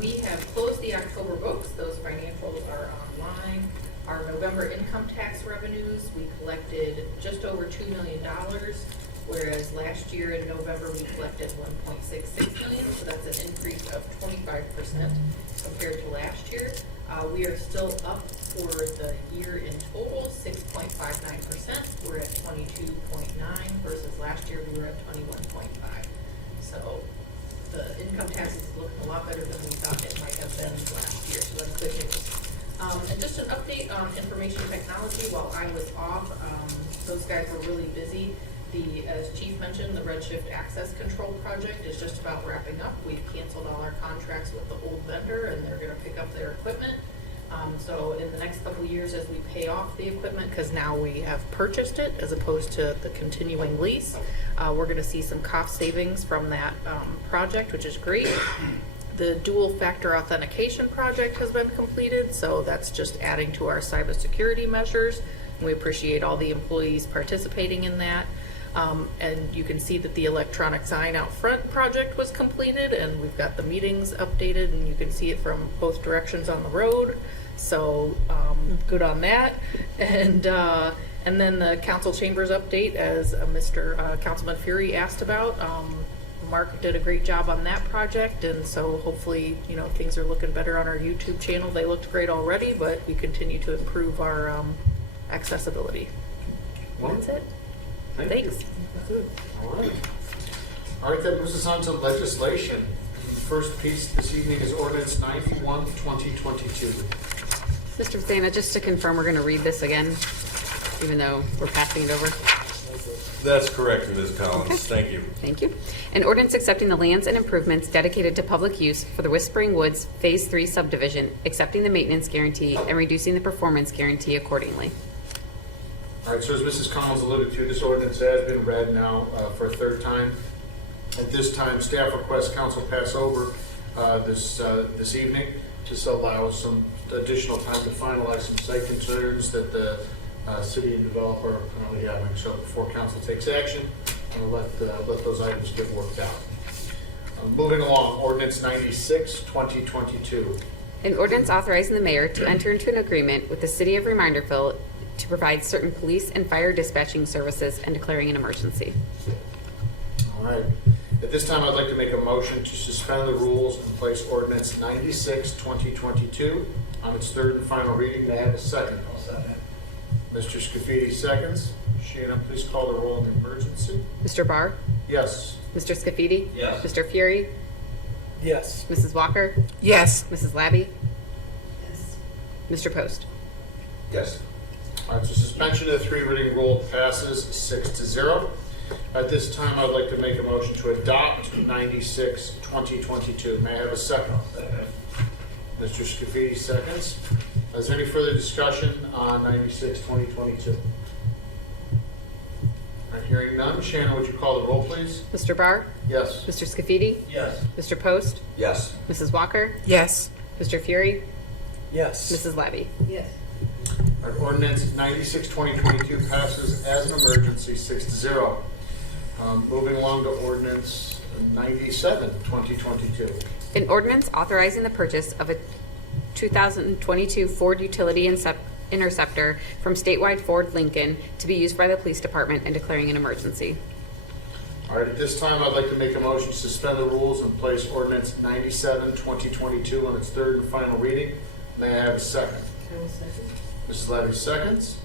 We have closed the October books. Those financials are online. Our November income tax revenues, we collected just over $2 million, whereas last year in November we collected $1.66 million, so that's an increase of 25% compared to last year. We are still up for the year in total, 6.59%. We're at 22.9 versus last year we were at 21.5. So the income tax is looking a lot better than we thought it might have been last year, so that's good news. And just an update on information technology. While I was off, those guys were really busy. As Chief mentioned, the Redshift Access Control project is just about wrapping up. We've canceled all our contracts with the old vendor, and they're going to pick up their equipment. So in the next couple of years, as we pay off the equipment, because now we have purchased it as opposed to the continuing lease, we're going to see some cost savings from that project, which is great. The dual factor authentication project has been completed, so that's just adding to our cybersecurity measures. We appreciate all the employees participating in that. And you can see that the electronic sign out front project was completed, and we've got the meetings updated, and you can see it from both directions on the road. So good on that. And then the council chambers update, as Mr. Councilman Fury asked about. Mark did a great job on that project, and so hopefully, things are looking better on our YouTube channel. They looked great already, but we continue to improve our accessibility. That's it. Thanks. All right, that moves us on to legislation. The first piece this evening is ordinance 91, 2022. Mr. Zana, just to confirm, we're going to read this again, even though we're passing it over. That's correct, Ms. Collins. Okay. Thank you. Thank you. An ordinance accepting the lands and improvements dedicated to public use for the Whispering Woods Phase 3 subdivision, accepting the maintenance guarantee and reducing the performance guarantee accordingly. All right, so as Mrs. Collins alluded to, this ordinance has been read now for a third time. At this time, staff requests council pass over this evening. This allows some additional time to finalize some site concerns that the city and developer are currently having. So before council takes action, I'm going to let those items get worked out. Moving along, ordinance 96, 2022. An ordinance authorizing the mayor to enter into an agreement with the city of Reminderville to provide certain police and fire dispatching services and declaring an emergency. All right. At this time, I'd like to make a motion to suspend the rules and place ordinance 96, 2022 on its third and final reading. May I have a second? I'll second. Mr. Scafidi seconds. Shannon, please call the roll on the emergency. Mr. Barr? Yes. Mr. Scafidi? Yes. Mr. Fury? Yes. Mrs. Walker? Yes. Mrs. Labby? Yes. Mr. Post? Yes. All right, so suspension of the three reading rule passes 6-0. At this time, I'd like to make a motion to adopt 96, 2022. May I have a second? Mr. Scafidi seconds. Is there any further discussion on 96, 2022? All right, hearing none. Shannon, would you call the roll, please? Mr. Barr? Yes. Mr. Scafidi? Yes. Mr. Post? Yes. Mrs. Walker? Yes. Mr. Fury? Yes. Mrs. Labby? Yes. All right, ordinance 96, 2022 passes as an emergency 6-0. Moving along to ordinance 97, 2022. An ordinance authorizing the purchase of a 2022 Ford Utility Interceptor from statewide Ford Lincoln to be used by the police department and declaring an emergency. All right, at this time, I'd like to make a motion to suspend the rules and place ordinance 97, 2022 on its third and final reading. May I have a second? I will second. Mrs. Levy seconds.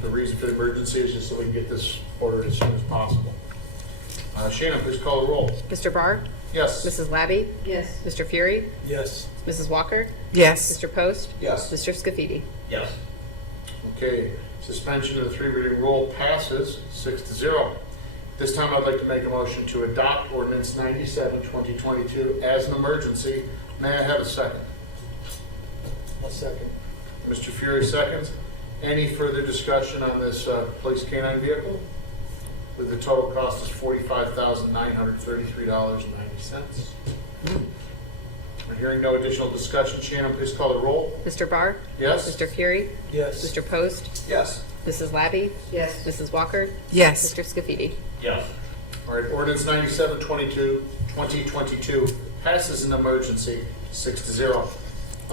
The reason for the emergency is just so we can get this ordered as soon as possible. Shannon, please call the roll. Mr. Barr? Yes. Mrs. Labby? Yes. Mr. Fury? Yes. Mrs. Walker? Yes. Mr. Post? Yes. Mr. Scafidi? Yes. Okay, suspension of the three reading rule passes 6-0. This time, I'd like to make a motion to adopt ordinance 97, 2022 as an emergency. May I have a second? A second. Mr. Fury seconds. Any further discussion on this police canine vehicle? With the total cost is $45,933.90. I'm hearing no additional discussion. Shannon, please call the roll. Mr. Barr? Yes. Mr. Fury? Yes. Mr. Post? Yes. Mrs. Labby? Yes. Mrs. Walker? Yes. Mr. Scafidi? Yes. All right, ordinance 97, 2022 passes an emergency 6-0.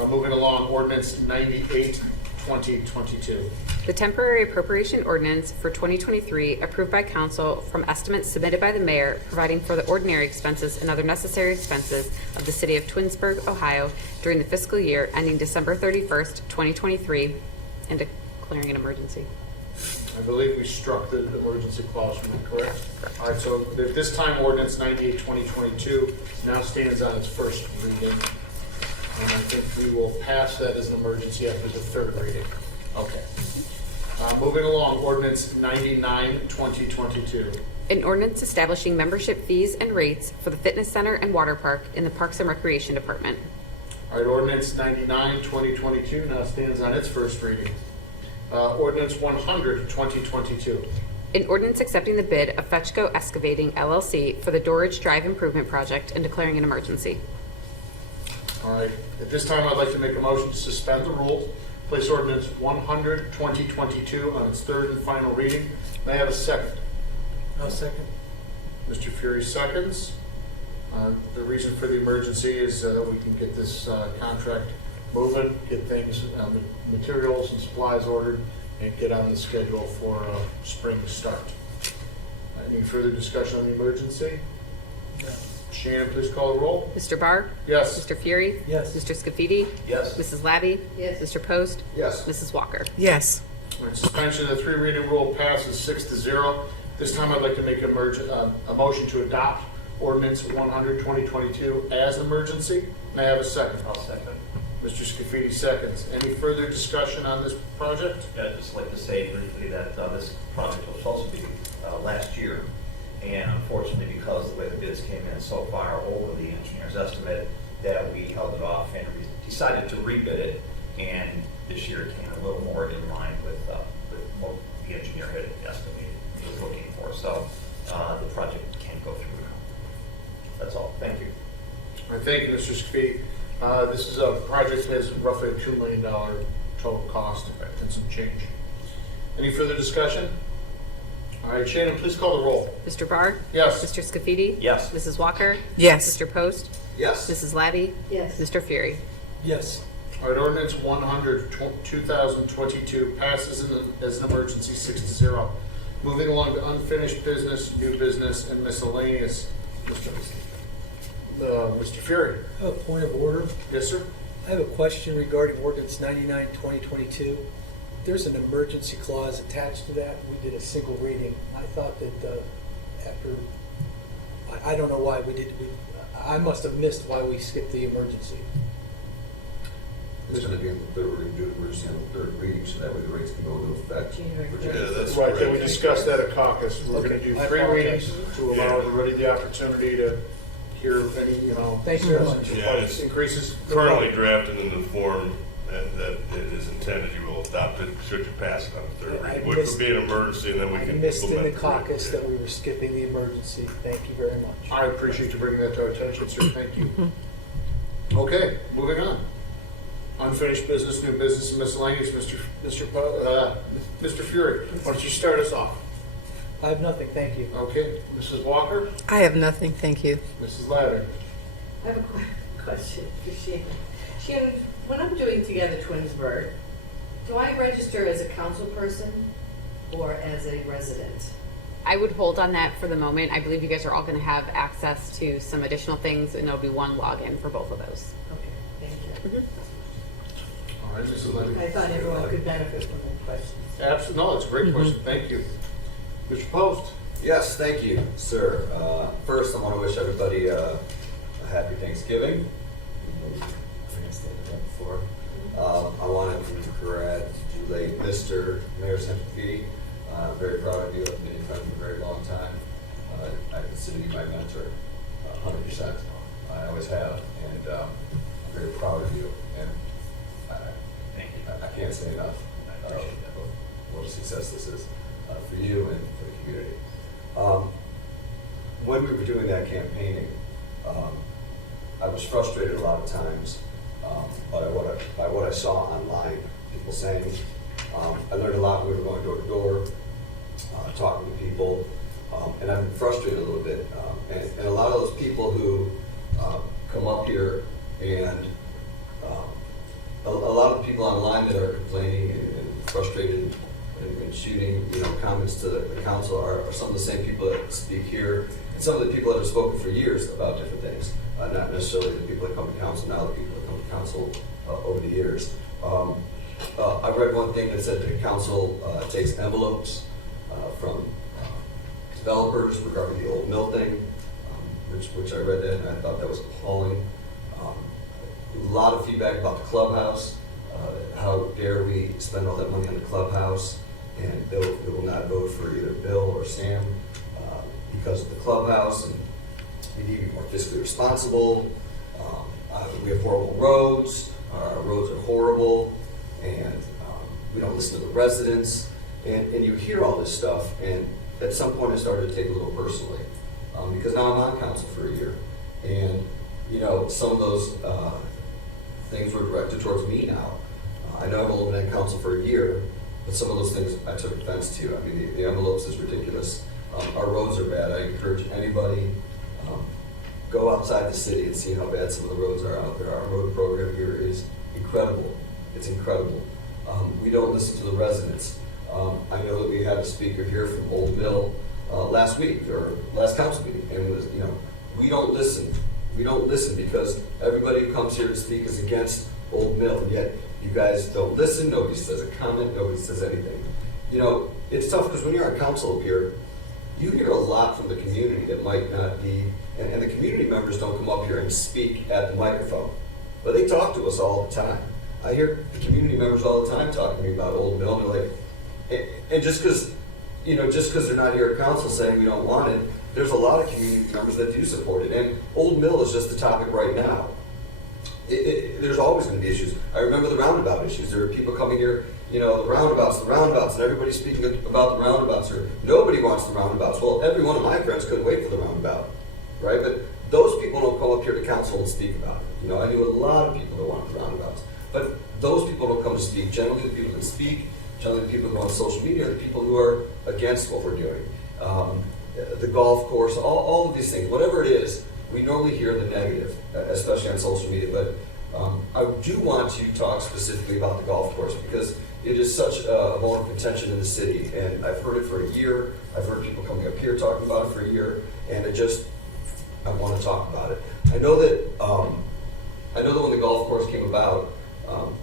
Moving along, ordinance 98, 2022. The temporary appropriation ordinance for 2023 approved by council from estimates submitted by the mayor providing for the ordinary expenses and other necessary expenses of the city of Twinsburg, Ohio during the fiscal year ending December 31st, 2023 and declaring an emergency. I believe we struck the emergency clause from it, correct? All right, so at this time, ordinance 98, 2022 now stands on its first reading. And I think we will pass that as an emergency after the third reading. Okay. Moving along, ordinance 99, 2022. An ordinance establishing membership fees and rates for the fitness center and water park in the Parks and Recreation Department. All right, ordinance 99, 2022 now stands on its first reading. Ordinance 100, 2022. An ordinance accepting the bid of Fetchco Excavating LLC for the Dorridge Drive Improvement Project and declaring an emergency. All right, at this time, I'd like to make a motion to suspend the rules, place ordinance 100, 2022 on its third and final reading. May I have a second? A second. Mr. Fury seconds. The reason for the emergency is that we can get this contract moving, get things, materials and supplies ordered, and get on the schedule for spring start. Any further discussion on the emergency? Shannon, please call the roll. Mr. Barr? Yes. Mr. Fury? Yes. Mr. Scafidi? Yes. Mrs. Labby? Yes. Mr. Post? Yes. Mrs. Walker? Yes. All right, suspension of the three reading rule passes 6-0. This time I'd like to make a motion to adopt ordinance 100, 2022 as an emergency. May I have a second? I'll second. Mr. Scafidi seconds. Any further discussion on this project? Yeah, I'd just like to say briefly that this project was supposed to be last year, and unfortunately, because the way the bids came in so far over the engineer's estimate, that we held it off and decided to rebid it, and this year it came a little more in line with the engineer had estimated he was looking for. So the project can go through now. That's all. Thank you. All right, thank you, Mr. Scafidi. This is a project that has roughly a $2 million total cost and some change. Any further discussion? All right, Shannon, please call the roll. Mr. Barr? Yes. Mr. Scafidi? Yes. Mrs. Walker? Yes. Mr. Post? Yes. Mrs. Labby? Yes. Mr. Fury? Yes. All right, ordinance 100, 2022 passes as an emergency 6-0. Moving along to unfinished business, new business, and miscellaneous. Mr. Fury. I have a point of order. Yes, sir. I have a question regarding ordinance 99, 2022. There's an emergency clause attached to that. We did a single reading. I thought that I don't know why I must have missed why we skipped the emergency. It's going to be on the third, we're going to do it emergency on the third reading, so that way the rates can go into effect. January for 1st. January. Yeah, that's Right, then we correct. discussed that at caucus. We're going to Okay, do I 3 apologize. readings to allow everybody the opportunity to hear any, Thank you very much. Yeah, it's increases. currently drafted in the form that it is intended. You will adopt it should you pass it on the third I reading, which missed- would be an emergency, and then we I can missed in the implement caucus it. that we were skipping the emergency. Thank you very much. I appreciate you bringing that to our attention, sir. Thank you. Okay, moving on. Unfinished business, new business, and miscellaneous. Mr. Fury, why don't you start us off? I have nothing. Thank you. Okay, Mrs. Walker, I have nothing, thank you. Mrs. Ladder. I have a question for Shannon. Shannon, when I'm doing Together Twinsburg, do I register as a council person or as a resident? I would hold on that for the moment. I believe you guys are all going to have access to some additional things, and there'll be one login for both of those. Okay, thank you. All right, Mrs. Ladder. I thought everyone could benefit from the questions. Absolutely, no, it's a great question. Thank you. Mr. Post. Yes, thank you, sir. First, I want to wish everybody a happy Thanksgiving. Before. I want to congratulate Mr. Mayor Scafidi. I'm very proud of you. I've been in front of you for a very long time. I consider you my mentor, 100%. I always have, and I'm very proud of you. And I can't say enough of what a success this is for you and for the community. When we were doing that campaigning, I was frustrated a lot of times by what I saw online, people saying. I learned a lot when we were going door to door, talking to people, and I've been frustrated a little bit. And a lot of those people who come up here and a lot of the people online that are complaining and frustrated and shooting, comments to the council are some of the same people that speak here, and some of the people that have spoken for years about different things. Not necessarily the people that come to council now, the people that come to council over the years. I read one thing that said that the council takes envelopes from developers regarding the old mill thing, which I read that and I thought that was appalling. A lot of feedback about the clubhouse. How dare we spend all that money on the clubhouse, and they will not vote for either Bill or Sam because of the clubhouse, and we need to be more fiscally responsible. We have horrible roads. Our roads are horrible, and we don't listen to the residents. And you hear all this stuff, and at some point I started to take it a little personally because now I'm on council for a year, and some of those things were directed towards me now. I know I've only been on council for a year, but some of those things I took offense to. I mean, the envelopes is ridiculous. Our roads are bad. I encourage anybody, go outside the city and see how bad some of the roads are out there. Our road program here is incredible. It's incredible. We don't listen to the residents. I know that we had a speaker here from Old Mill last week, or last council meeting, and it was, we don't listen. We don't listen because everybody who comes here to speak is against Old Mill, and yet you guys don't listen. Nobody says a comment. Nobody says anything. It's tough because when you're on council up here, you hear a lot from the community that might not be, and the community members don't come up here and speak at the microphone, but they talk to us all the time. I hear the community members all the time talking to me about Old Mill, and they're like, and just because they're not here at council saying we don't want it, there's a lot of community members that do support it, and Old Mill is just the topic right now. There's always going to be issues. I remember the roundabout issues. There were people coming here, the roundabouts, and everybody's speaking about the roundabouts, or nobody wants the roundabouts. Well, every one of my friends couldn't wait for the roundabout, right? But those people don't come up here to council and speak about it. I knew a lot of people that wanted the roundabouts, but those people don't come to speak. Generally, the people that speak, generally the people who go on social media, are the people who are against what we're doing. The golf course, all of these things, whatever it is, we normally hear the negative, especially on social media, but I do want to talk specifically about the golf course because it is such a bone of contention in the city, and I've heard it for a year. I've heard people coming up here talking about it for a year, and I want to talk about it. I know that when the golf course came about,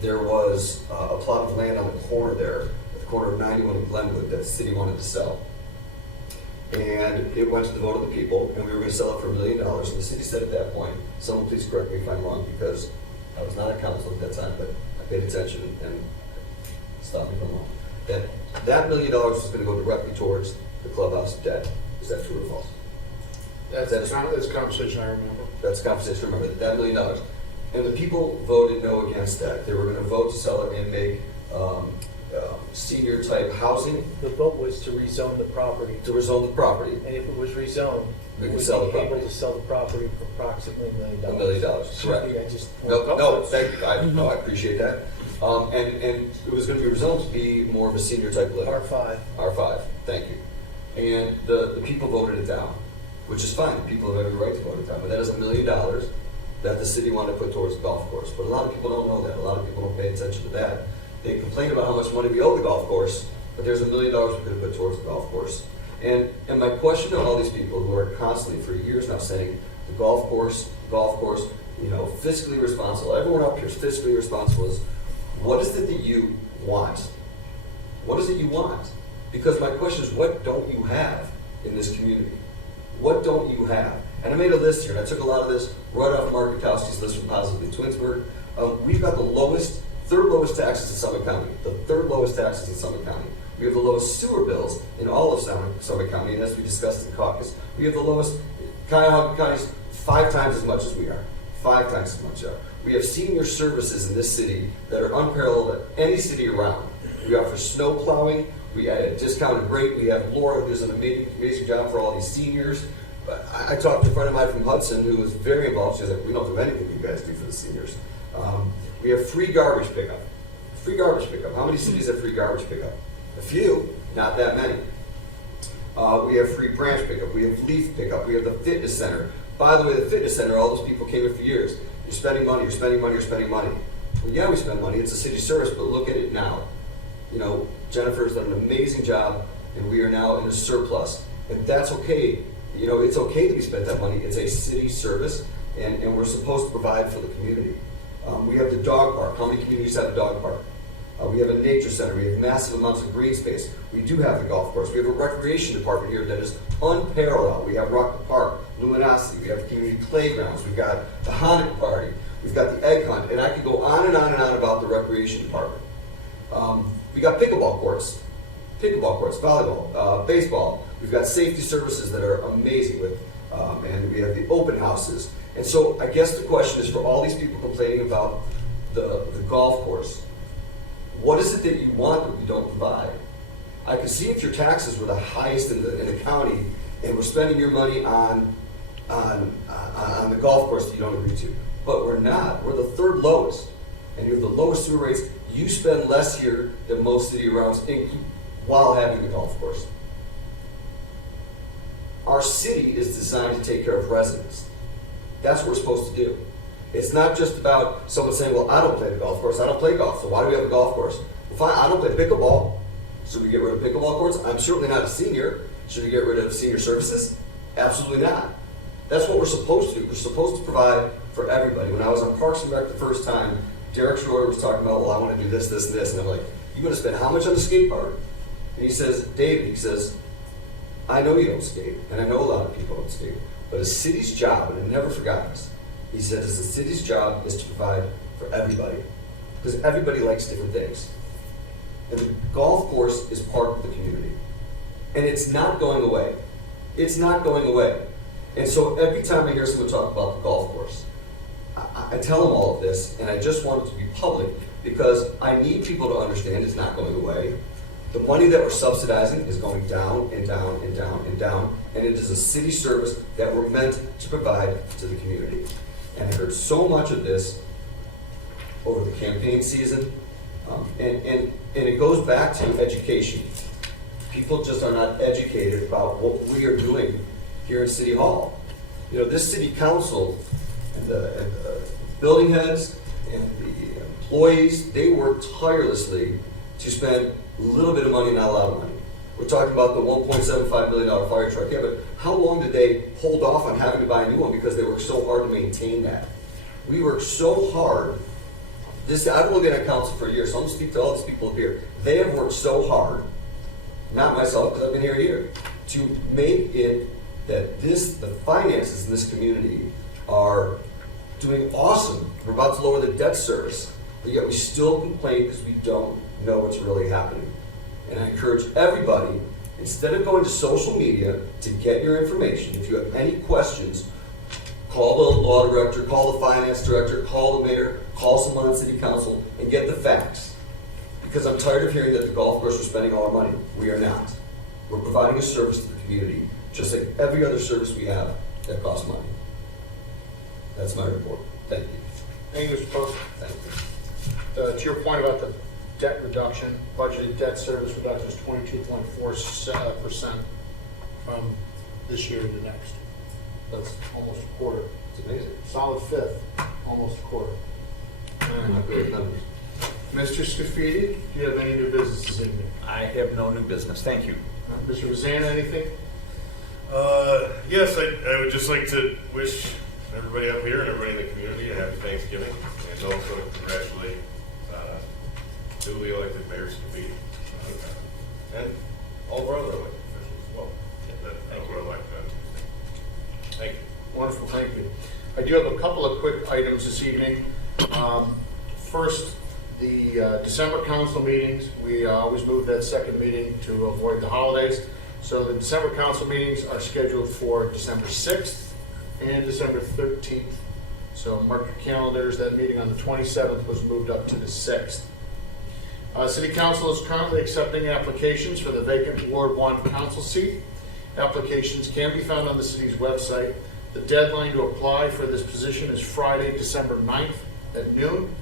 there was a plot of land on the corner there, at the corner of 91 and Glenwood, that the city wanted to sell. And it went to the vote of the people, and we were going to sell it for $1 million. And the city said at that point, someone please correct me if I'm wrong, because I was not at council at that time, but I paid attention and stopped me from wrong. That $1 million was going to go directly towards the clubhouse debt. Is that true or false? That's a conversation I remember. That's a conversation I remember. That $1 million. And the people voted no against that. They were going to vote to sell it and make senior type housing. The vote was to rezone the property. To rezone the property. And if it was rezoned, we would could sell the be property. able to sell the property for approximately $1 million. $1 million, correct. I just No, thank you. I appreciate that. And it was going to be rezoned to be more of a senior type living. R5. R5, thank you. And the people voted it down, which is fine. People have every right to vote it down. But that is $1 million that the city wanted to put towards the golf course. But a lot of people don't know that. A lot of people don't pay attention to that. They complain about how much money we owe the golf course, but there's $1 million we could have put towards the golf course. And my question to all these people who are constantly for years now saying the golf course, fiscally responsible. Everyone up here is fiscally responsible. Is what is it that you want? What is it you want? Because my question is, what don't you have in this community? What don't you have? And I made a list here, and I took a lot of this right off Mark Gutowski's list from Positively Twinsburg. We've got the third lowest taxes in Summit County. The third lowest taxes in Summit County. We have the lowest sewer bills in all of Summit County, and as we discussed in caucus, we have the lowest. Cuyahoga County's 5 times as much as we are. 5 times as much as we are. We have senior services in this city that are unparalleled at any city around. We offer snow plowing. We at a discounted rate. We have Laura, who does an amazing job for all these seniors. I talked to a friend of mine from Hudson who was very involved. She was like, we don't do anything you guys do for the seniors. We have free garbage pickup. Free garbage pickup. How many cities have free garbage pickup? A few, not that many. We have free branch pickup. We have leaf pickup. We have the fitness center. By the way, the fitness center, all those people came here for years. You're spending money, you're spending money, you're spending money. Well, yeah, we spend money. It's a city service, but look at it now. Jennifer's done an amazing job, and we are now in a surplus. And that's okay. It's okay that we spent that money. It's a city service, and we're supposed to provide for the community. We have the dog park. How many communities have a dog park? We have a nature center. We have massive amounts of green space. We do have the golf course. We have a recreation department here that is unparalleled. We have Rock the Park, Luminosity. We have community playgrounds. We've got the Hanukkah party. We've got the egg hunt. And I could go on and on and on about the recreation department. We got pickleball courts, volleyball, baseball. We've got safety services that are amazing and we have the open houses. And so I guess the question is for all these people complaining about the golf course, what is it that you want that we don't provide? I can see if your taxes were the highest in the county and we're spending your money on the golf course that you don't agree to. But we're not. We're the third lowest. And you have the lowest sewer rates. You spend less here than most city around while having the golf course. Our city is designed to take care of residents. That's what we're supposed to do. It's not just about someone saying, well, I don't play the golf course. I don't play golf, so why do we have a golf course? Well, fine, I don't play pickleball. Should we get rid of pickleball courts? I'm certainly not a senior. Should we get rid of senior services? Absolutely not. That's what we're supposed to do. We're supposed to provide for everybody. When I was on Parks and Rec the first time, Derek Schroeder was talking about, well, I want to do this, this, and this. And I'm like, you going to spend how much on the skate park? And he says, David, I know you don't skate, and I know a lot of people don't skate, but a city's job, and I never forgot this, he said, the city's job is to provide for everybody, because everybody likes different things. And the golf course is part of the community. And it's not going away. It's not going away. And so every time I hear someone talk about the golf course, I tell them all of this, and I just want it to be public, because I need people to understand it's not going away. The money that we're subsidizing is going down and down and down and down, and it is a city service that we're meant to provide to the community. And I heard so much of this over the campaign season, and it goes back to education. People just are not educated about what we are doing here at City Hall. You know, this city council and the building heads and the employees, they work tirelessly to spend a little bit of money, not a lot of money. We're talking about the $1.75 million fire truck. Yeah, but how long did they hold off on having to buy a new one because they worked so hard to maintain that? We worked so hard. I've only been at council for a year, so I'm going to speak to all these people up here. They have worked so hard, not myself, because I've been here a year, to make it that the finances in this community are doing awesome. We're about to lower the debt service, but yet we still complain because we don't know what's really happening. And I encourage everybody, instead of going to social media to get your information, if you have any questions, call the law director, call the finance director, call the mayor, call someone on city council, and get the facts. Because I'm tired of hearing that the golf course we're spending all our money. We are not. We're providing a service to the community, just like every other service we have that costs money. That's my report. Thank you. Thank you, Mr. Post. Thank you. To your point about the debt reduction, budgeted debt service reduction is 22.4% from this year to the next. That's almost a quarter. It's amazing. Solid fifth, almost a quarter. Not good numbers. Mr. Scafidi, do you have any new business this evening? I have no new business. Thank you. Mr. Rosanna, anything? Yes, I would just like to wish everybody up here and everybody in the community a happy Thanksgiving, and also congratulate duly elected Mayor Scafidi and all of our other elected officials as well. That's what I'd like to thank you. Wonderful, thank you. I do have a couple of quick items this evening. First, the December council meetings, we always move that second meeting to avoid the holidays. So the December council meetings are scheduled for December 6th and December 13th. So mark your calendars, that meeting on the 27th was moved up to the 6th. City Council is currently accepting applications for the vacant Ward 1 council seat. Applications can be found on the city's website. The deadline to apply for this position is Friday, December 9th at noon.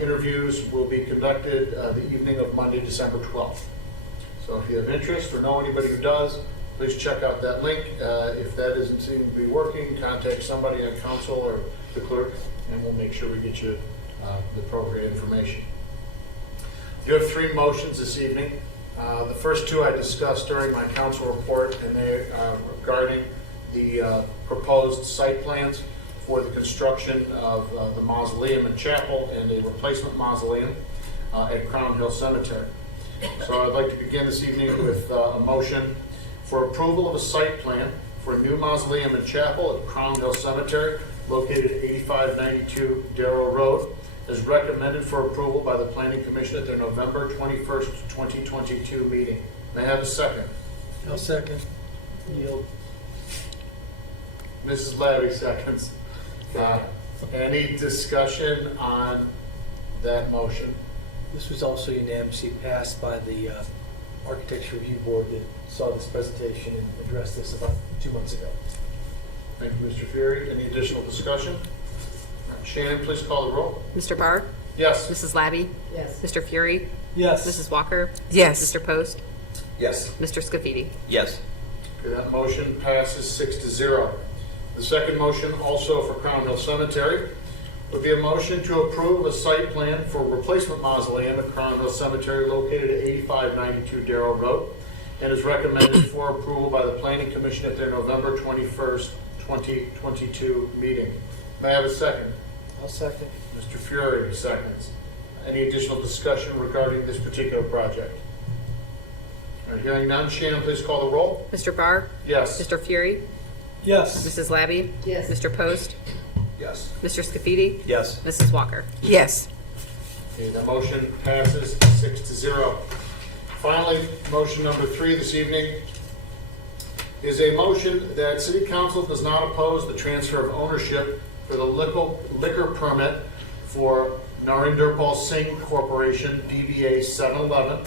Interviews will be conducted the evening of Monday, December 12th. So if you have interest or know anybody who does, please check out that link. If that doesn't seem to be working, contact somebody on council or the clerk, and we'll make sure we get you the appropriate information. You have three motions this evening. The first two I discussed during my council report, and they are regarding the proposed site plans for the construction of the mausoleum and chapel and a replacement mausoleum at Crown Hill Cemetery. So I'd like to begin this evening with a motion for approval of a site plan for a new mausoleum and chapel at Crown Hill Cemetery located at 8592 Darrow Road, as recommended for approval by the Planning Commission at their November 21st, 2022 meeting. May I have a second? I'll second. Yield. Mrs. Labby seconds. Any discussion on that motion? This was also unanimously passed by the Architecture Review Board that saw this presentation and addressed this about 2 months ago. Thank you, Mr. Fury. Any additional discussion? Shannon, please call the roll. Mr. Barr? Yes. Mrs. Labby? Yes. Mr. Fury? Yes. Mrs. Walker? Yes. Mr. Post? Yes. Mr. Scafidi? Yes. Okay, that motion passes 6-0. The second motion, also for Crown Hill Cemetery, would be a motion to approve a site plan for replacement mausoleum at Crown Hill Cemetery located at 8592 Darrow Road, and is recommended for approval by the Planning Commission at their November 21st, 2022 meeting. May I have a second? I'll second. Mr. Fury, seconds. Any additional discussion regarding this particular project? All right, hearing none, Shannon, please call the roll. Mr. Barr? Yes. Mr. Fury? Yes. Mrs. Labby? Yes. Mr. Post? Yes. Mr. Scafidi? Yes. Mrs. Walker? Yes. Okay, the motion passes 6-0. Finally, motion number 3 this evening is a motion that City Council does not oppose the transfer of ownership for the liquor permit for Narinder Pal Singh Corporation, DBA 711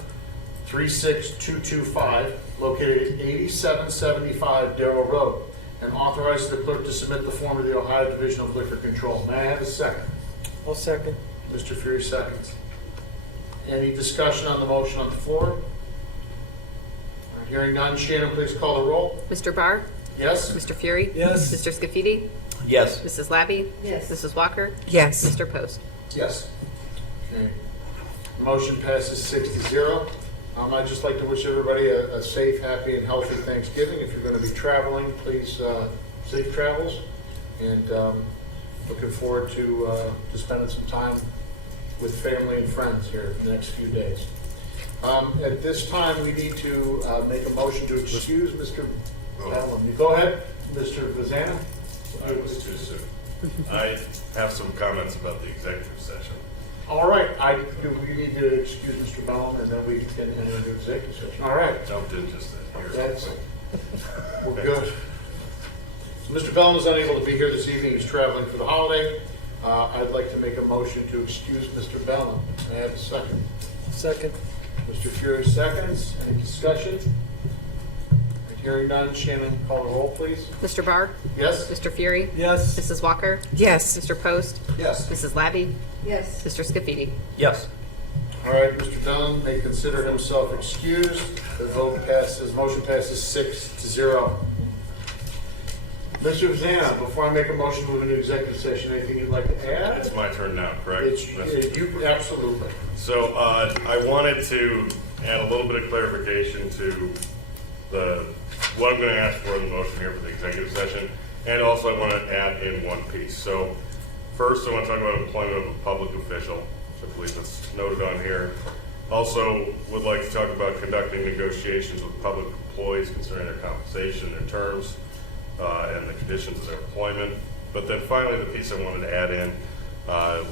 36225, located at 8775 Darrow Road, and authorize the clerk to submit the form to the Ohio Division of Liquor Control. May I have a second? I'll second. Mr. Fury seconds. Any discussion on the motion on the floor? Hearing none, Shannon, please call the roll. Mr. Barr? Yes? Mr. Fury? Yes. Mr. Scafidi? Yes. Mrs. Labby? Yes. Mrs. Walker? Yes. Mr. Post? Yes. Okay. Motion passes 6-0. I'd just like to wish everybody a safe, happy, and healthy Thanksgiving. If you're going to be traveling, please, safe travels. And looking forward to spending some time with family and friends here in the next few days. At this time, we need to make a motion to excuse Mr. Bellum. You go ahead, Mr. Vazana. I was too soon. I have some comments about the executive session. All right, we need to excuse Mr. Bellum, and then we can enter into executive session. All right. Jumped in just here. That's, we're good. So Mr. Bellum is unable to be here this evening. He's traveling for the holiday. I'd like to make a motion to excuse Mr. Bellum. May I have a second? Second. Mr. Fury seconds. Any discussion? Hearing none, Shannon, call the roll, please. Mr. Barr? Yes? Mr. Fury? Yes. Mrs. Walker? Yes. Mr. Post? Yes. Mrs. Labby? Yes. Mr. Scafidi? Yes. All right, Mr. Bellum may consider himself excused. The vote passes, motion passes 6-0. Mr. Vazana, before I make a motion to move into executive session, anything you'd like to add? It's my turn now, correct? You, absolutely. So I wanted to add a little bit of clarification to what I'm going to ask for in the motion here for the executive session, and also I want to add in one piece. So first, I want to talk about employment of a public official, which I believe that's noted on here. Also, would like to talk about conducting negotiations with public employees concerning their compensation, their terms, and the conditions of their employment. But then finally, the piece I wanted to add in,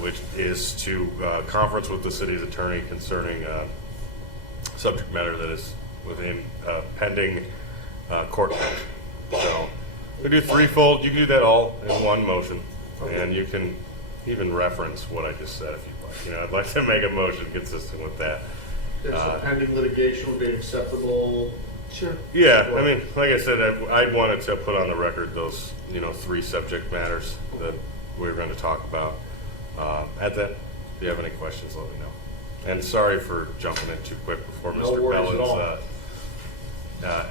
which is to conference with the city's attorney concerning subject matter that is within pending court action. So we do threefold. You can do that all in one motion, and you can even reference what I just said if you'd like. You know, I'd like to make a motion consistent with that. So pending litigation would be acceptable. Sure. Yeah, I mean, like I said, I wanted to put on the record those, three subject matters that we were going to talk about. At that, if you have any questions, let me know. And sorry for jumping in too quick before No Mr. worries at all. Bellin's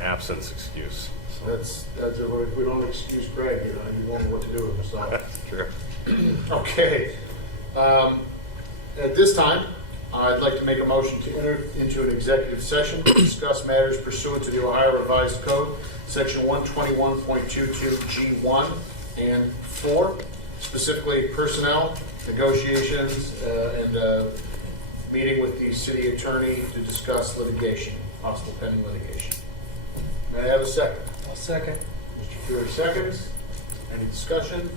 absence excuse. That's if we don't excuse Greg, he won't know what to do with himself. That's true. Okay. At this time, I'd like to make a motion to enter into an executive session to discuss matters pursuant to the Ohio Revised Code, Section 121.22 G1 and 4, specifically personnel, negotiations, and meeting with the city attorney to discuss litigation, possible pending litigation. May I have a second? I'll second. Mr. Fury seconds. Any discussion?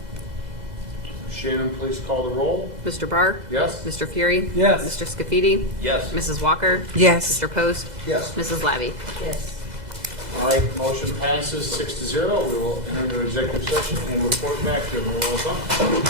Shannon, please call the roll. Mr. Barr? Yes? Mr. Fury? Yes. Mr. Scafidi? Yes. Mrs. Walker? Yes. Mr. Post? Yes. Mrs. Labby? Yes. All right, motion passes 6-0. We will enter into executive session and report back to everyone.